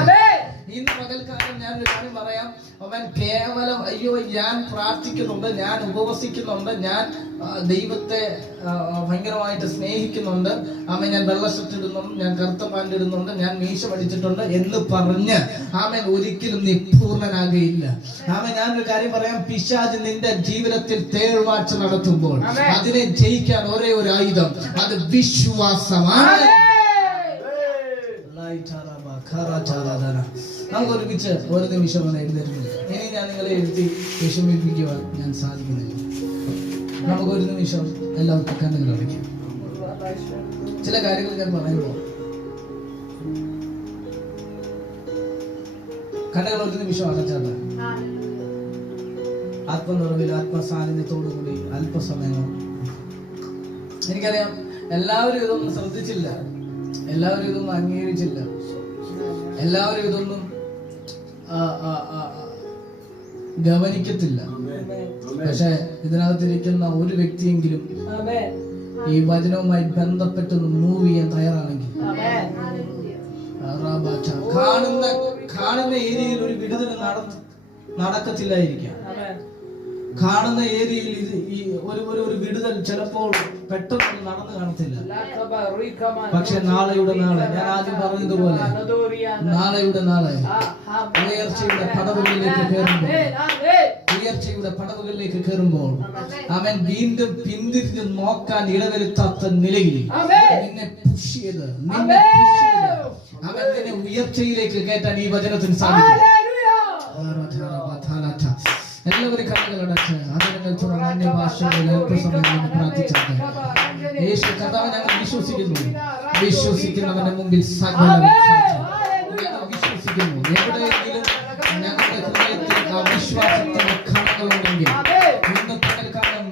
ഇന്ന് പകൽക്കാലം ഞാനൊരു കാര്യം പറയാം, അവൻ കേവലം അയ്യോ ഞാൻ പ്രാർത്ഥിക്കുന്നുണ്ട്, ഞാൻ ഉപവസിക്കുന്നുണ്ട്, ഞാൻ ദൈവത്തെ ഭയങ്കരമായിട്ട് സ്നേഹിക്കുന്നുണ്ട്, ആമേൻ ഞാൻ വെള്ള ഷർട്ട് ഇടുന്നുണ്ട്, ഞാൻ കറുത്ത പാന്റ് ഇടുന്നുണ്ട്, ഞാൻ മീശ പഠിച്ചിട്ടുണ്ട് എന്ന് പറഞ്ഞ് ആമേൻ ഒരിക്കലും നീ പൂർണ്ണനാകുകയില്ല. ആമേൻ ഞാനൊരു കാര്യം പറയാം, പിശാച് നിന്റെ ജീവിതത്തിൽ തേഴ്വാഴ്ച നടത്തുമ്പോൾ അതിനെ ജയിക്കാൻ ഒരേ ഒരു ആയുധം, അത് വിശ്വാസമാണ്. നമുക്ക് ഒരുമിച്ച് ഒരു നിമിഷം എഴുന്നേൽക്കുന്നില്ല. ഇനി ഞാൻ നിങ്ങളെ എഴുതി വിഷമിപ്പിക്കുവാൻ ഞാൻ സാധിക്കുന്നില്ല. നമുക്കൊരു നിമിഷം എല്ലാവർക്കും കണ്ണുകൾ അടയ്ക്കാം. ചില കാര്യങ്ങൾ ഞാൻ പറയുമ്പോൾ കണ്ണുകൾ ഒരു നിമിഷം അടച്ചാണ്. ആത്മനിറവിൽ ആത്മസാന്നിധ്യത്തോടു കൂടി അല്പസമയം. എനിക്കറിയാം എല്ലാവരും ഇതൊന്നും ശ്രദ്ധിച്ചില്ല, എല്ലാവരും ഇതൊന്നും അംഗീകരിച്ചില്ല, എല്ലാവരും ഇതൊന്നും ഗവനിക്കത്തില്ല. പക്ഷെ ഇതിനകത്തിരിക്കുന്ന ഒരു വ്യക്തിയെങ്കിലും ഈ വചനവുമായി ബന്ധപ്പെട്ട് മൂവ് ചെയ്യാൻ തയ്യാറാണെങ്കിൽ കാണുന്ന ഏരിയയിൽ ഒരു വിടുതൽ നടക്കത്തില്ലായിരിക്കാം. കാണുന്ന ഏരിയയിൽ ഒരു വിടുതൽ ചിലപ്പോൾ പെട്ടെന്ന് നടന്നു കാണത്തില്ല. പക്ഷെ നാളെയുടെ നാളെ, ഞാൻ ആദ്യം പറഞ്ഞതുപോലെ നാളെയുടെ നാളെ ഉയർച്ചയുടെ പടവുകളിലേക്ക് കയറുമ്പോൾ അവൻ വീണ്ടും പിന്തിരിഞ്ഞ് നോക്കാൻ ഇടവരുത്താത്ത നിലയിൽ നിന്നെ പുഷ് ചെയ്ത് അവൻ നിന്നെ ഉയർച്ചയിലേക്ക് കയറ്റാൻ ഈ വചനത്തിന് സാധിക്കും. എല്ലാവരും കണ്ണുകൾ അടച്ച് അതിനെ തുറന്ന ഭാഷകളിൽ പ്രാർത്ഥിച്ചത് യേശു കർത്താവ് ഞങ്ങൾ വിശ്വസിക്കുന്നു. വിശ്വസിക്കുന്നവന്റെ മുമ്പിൽ സകലം വിശ്വസിക്കുന്നു. എവിടെയെങ്കിലും ഞങ്ങളുടെ ഹൃദയത്തിൽ അവിശ്വാസത്തിന്റെ കണ്ണുകളുണ്ടെങ്കിൽ ഇന്ന് പകൽക്കാലം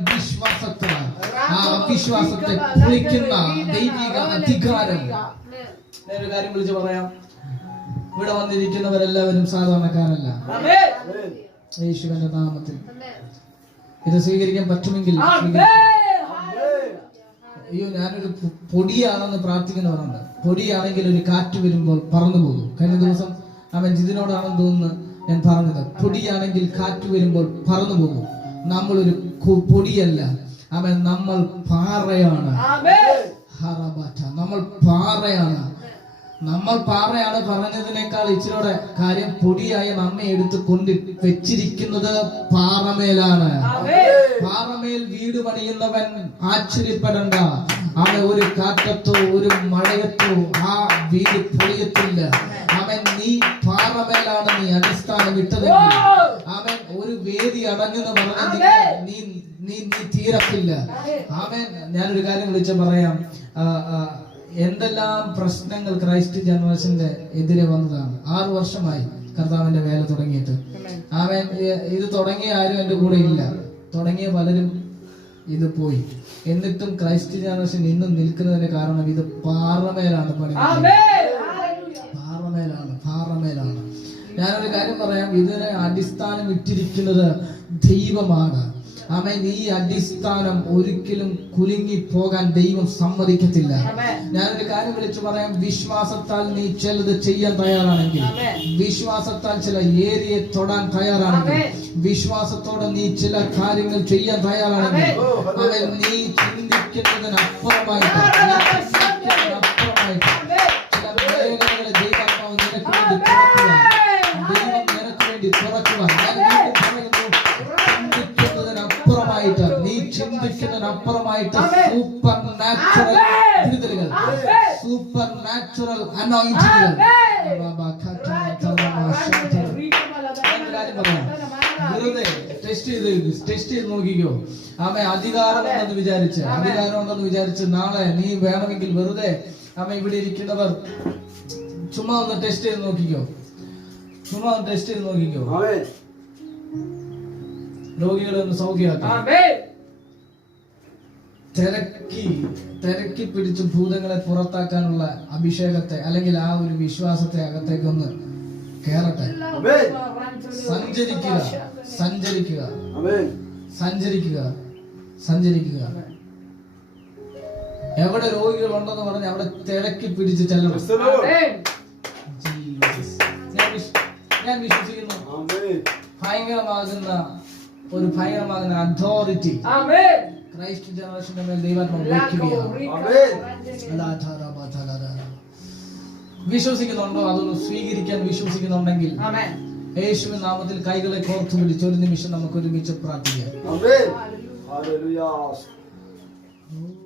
അവിശ്വാസത്തെ കുളിക്കുന്ന ദൈവിക അധികാരം. ഞാനൊരു കാര്യം വിളിച്ച് പറയാം, ഇവിടെ വന്നിരിക്കുന്നവരെല്ലാവരും സാധാരണക്കാരല്ല. യേശുവിന്റെ നാമത്തിൽ ഇത് സ്വീകരിക്കാൻ പറ്റുമെങ്കിൽ അയ്യോ ഞാനൊരു പൊടിയാണെന്ന് പ്രാർത്ഥിക്കുന്നവരുണ്ട്. പൊടിയാണെങ്കിൽ ഒരു കാറ്റ് വരുമ്പോൾ പറന്നു പോകും. കഴിഞ്ഞ ദിവസം അവൻ ജിതിനോടാണെന്ന് തോന്നുന്നു ഞാൻ പറഞ്ഞത്, പൊടിയാണെങ്കിൽ കാറ്റ് വരുമ്പോൾ പറന്നു പോകും. നമ്മളൊരു പൊടിയല്ല, അവൻ നമ്മൾ പാറയാണ്. നമ്മൾ പാറയാണ്. നമ്മൾ പാറയാണ് പറഞ്ഞതിനേക്കാൾ ഇച്ചിരിയുടെ കാര്യം, പൊടിയായ നമ്മെ എടുത്ത് കൊണ്ട് വെച്ചിരിക്കുന്നത് പാറമേലാണ്. പാറമേൽ വീട് പണിയുന്നവൻ ആശ്ചര്യപ്പെടണ്ട. അവൻ ഒരു കാറ്റത്തോ ഒരു മഴയത്തോ ആ വീട് പൊളിയത്തില്ല. അവൻ നീ പാറമേലാണ് നീ അടിസ്ഥാനം ഇട്ടതെങ്കിൽ അവൻ ഒരു വേദി അടഞ്ഞെന്ന് പറഞ്ഞെങ്കിൽ നീ നീ നീ തീരത്തില്ല. അവൻ ഞാനൊരു കാര്യം വിളിച്ച് പറയാം, എന്തെല്ലാം പ്രശ്നങ്ങൾ ക്രൈസ്റ്റ് ജനറേഷന്റെ എതിരെ വന്നതാണ്. 6 വർഷമായി കർത്താവിന്റെ വേല തുടങ്ങിയിട്ട്. അവൻ ഇത് തുടങ്ങിയ ആരും എന്റെ കൂടെ ഇല്ല, തുടങ്ങിയ പലരും ഇത് പോയി. എന്നിട്ടും ക്രൈസ്റ്റ് ജനറേഷൻ ഇന്നും നിൽക്കുന്നതിന് കാരണം ഇത് പാറമേലാണ് പണി. പാറമേലാണ്. ഞാനൊരു കാര്യം പറയാം, ഇതിനെ അടിസ്ഥാനം ഇട്ടിരിക്കുന്നത് ദൈവമാണ്. ആമേൻ. ഈ അടിസ്ഥാനം ഒരിക്കലും കുലുങ്ങി പോകാൻ ദൈവം സമ്മതിക്കത്തില്ല. ഞാനൊരു കാര്യം വിളിച്ചു പറയാം, വിശ്വാസത്താൽ നീ ചിലത് ചെയ്യാൻ തയ്യാറാണെങ്കിൽ, വിശ്വാസത്താൽ ചില ഏരിയയെ തൊടാൻ തയ്യാറാണെങ്കിൽ, വിശ്വാസത്തോടെ നീ ചില കാര്യങ്ങൾ ചെയ്യാൻ തയ്യാറാണെങ്കിൽ, അവൻ നീ ചിന്തിക്കുന്നതിനപ്പുറമായിട്ട് ചില മേഖലകളെ ദൈവാത്മാവ് നിനക്ക് വേണ്ടി തുറക്കുക. ദൈവം നിനക്ക് വേണ്ടി തുറക്കുക. നീ ചിന്തിക്കുന്നതിനപ്പുറമായിട്ട് സൂപ്പർ നാച്ചുറൽ വിടുതലുകൾ, സൂപ്പർ നാച്ചുറൽ അനോയിന്റിങ്ങുകൾ. വെറുതെ ടെസ്റ്റ് ചെയ്ത് നോക്കിക്കോ. ആമേ അധികാരം ഉണ്ടെന്ന് വിചാരിച്ച് നാളെ നീ വേണമെങ്കിൽ വെറുതെ ആമേ ഇവിടെ ഇരിക്കുന്നവർ ചുമ്മാ ഒന്ന് ടെസ്റ്റ് ചെയ്ത് നോക്കിക്കോ. രോഗികളെ ഒന്ന് സൗഖ്യമാക്കി, തിരക്കി പിടിച്ച് ഭൂതങ്ങളെ പുറത്താക്കാനുള്ള അഭിഷേകത്തെ അല്ലെങ്കിൽ ആ ഒരു വിശ്വാസത്തെ അകത്തേക്ക് ഒന്ന് കേറട്ടെ. സഞ്ചരിക്കുക. എവിടെ രോഗികൾ ഉണ്ടെന്ന് പറഞ്ഞ് അവിടെ തിരക്കി പിടിച്ച് ചെല്ലണം. ഞാൻ വിശ്വസിക്കുന്നു ഭയങ്കരമാകുന്ന ഒരു ഭയങ്കരമാകുന്ന അതോറിറ്റി ആമേൻ. ക്രൈസ്റ്റ് ജനറേഷന്റെ മേൽ ദൈവാത്മാവ് വയ്ക്കുകയാണ്. വിശ്വസിക്കുന്നുണ്ടോ? അതൊന്ന് സ്വീകരിക്കാൻ വിശ്വസിക്കുന്നുണ്ടെങ്കിൽ ആമേൻ. യേശുവിൻ നാമത്തിൽ കൈകളെ കോർത്തു പിടിച്ച് ഒരു നിമിഷം നമുക്ക് ഒരുമിച്ച് പ്രാർത്ഥിക്കാം. Amen. Hallelujah.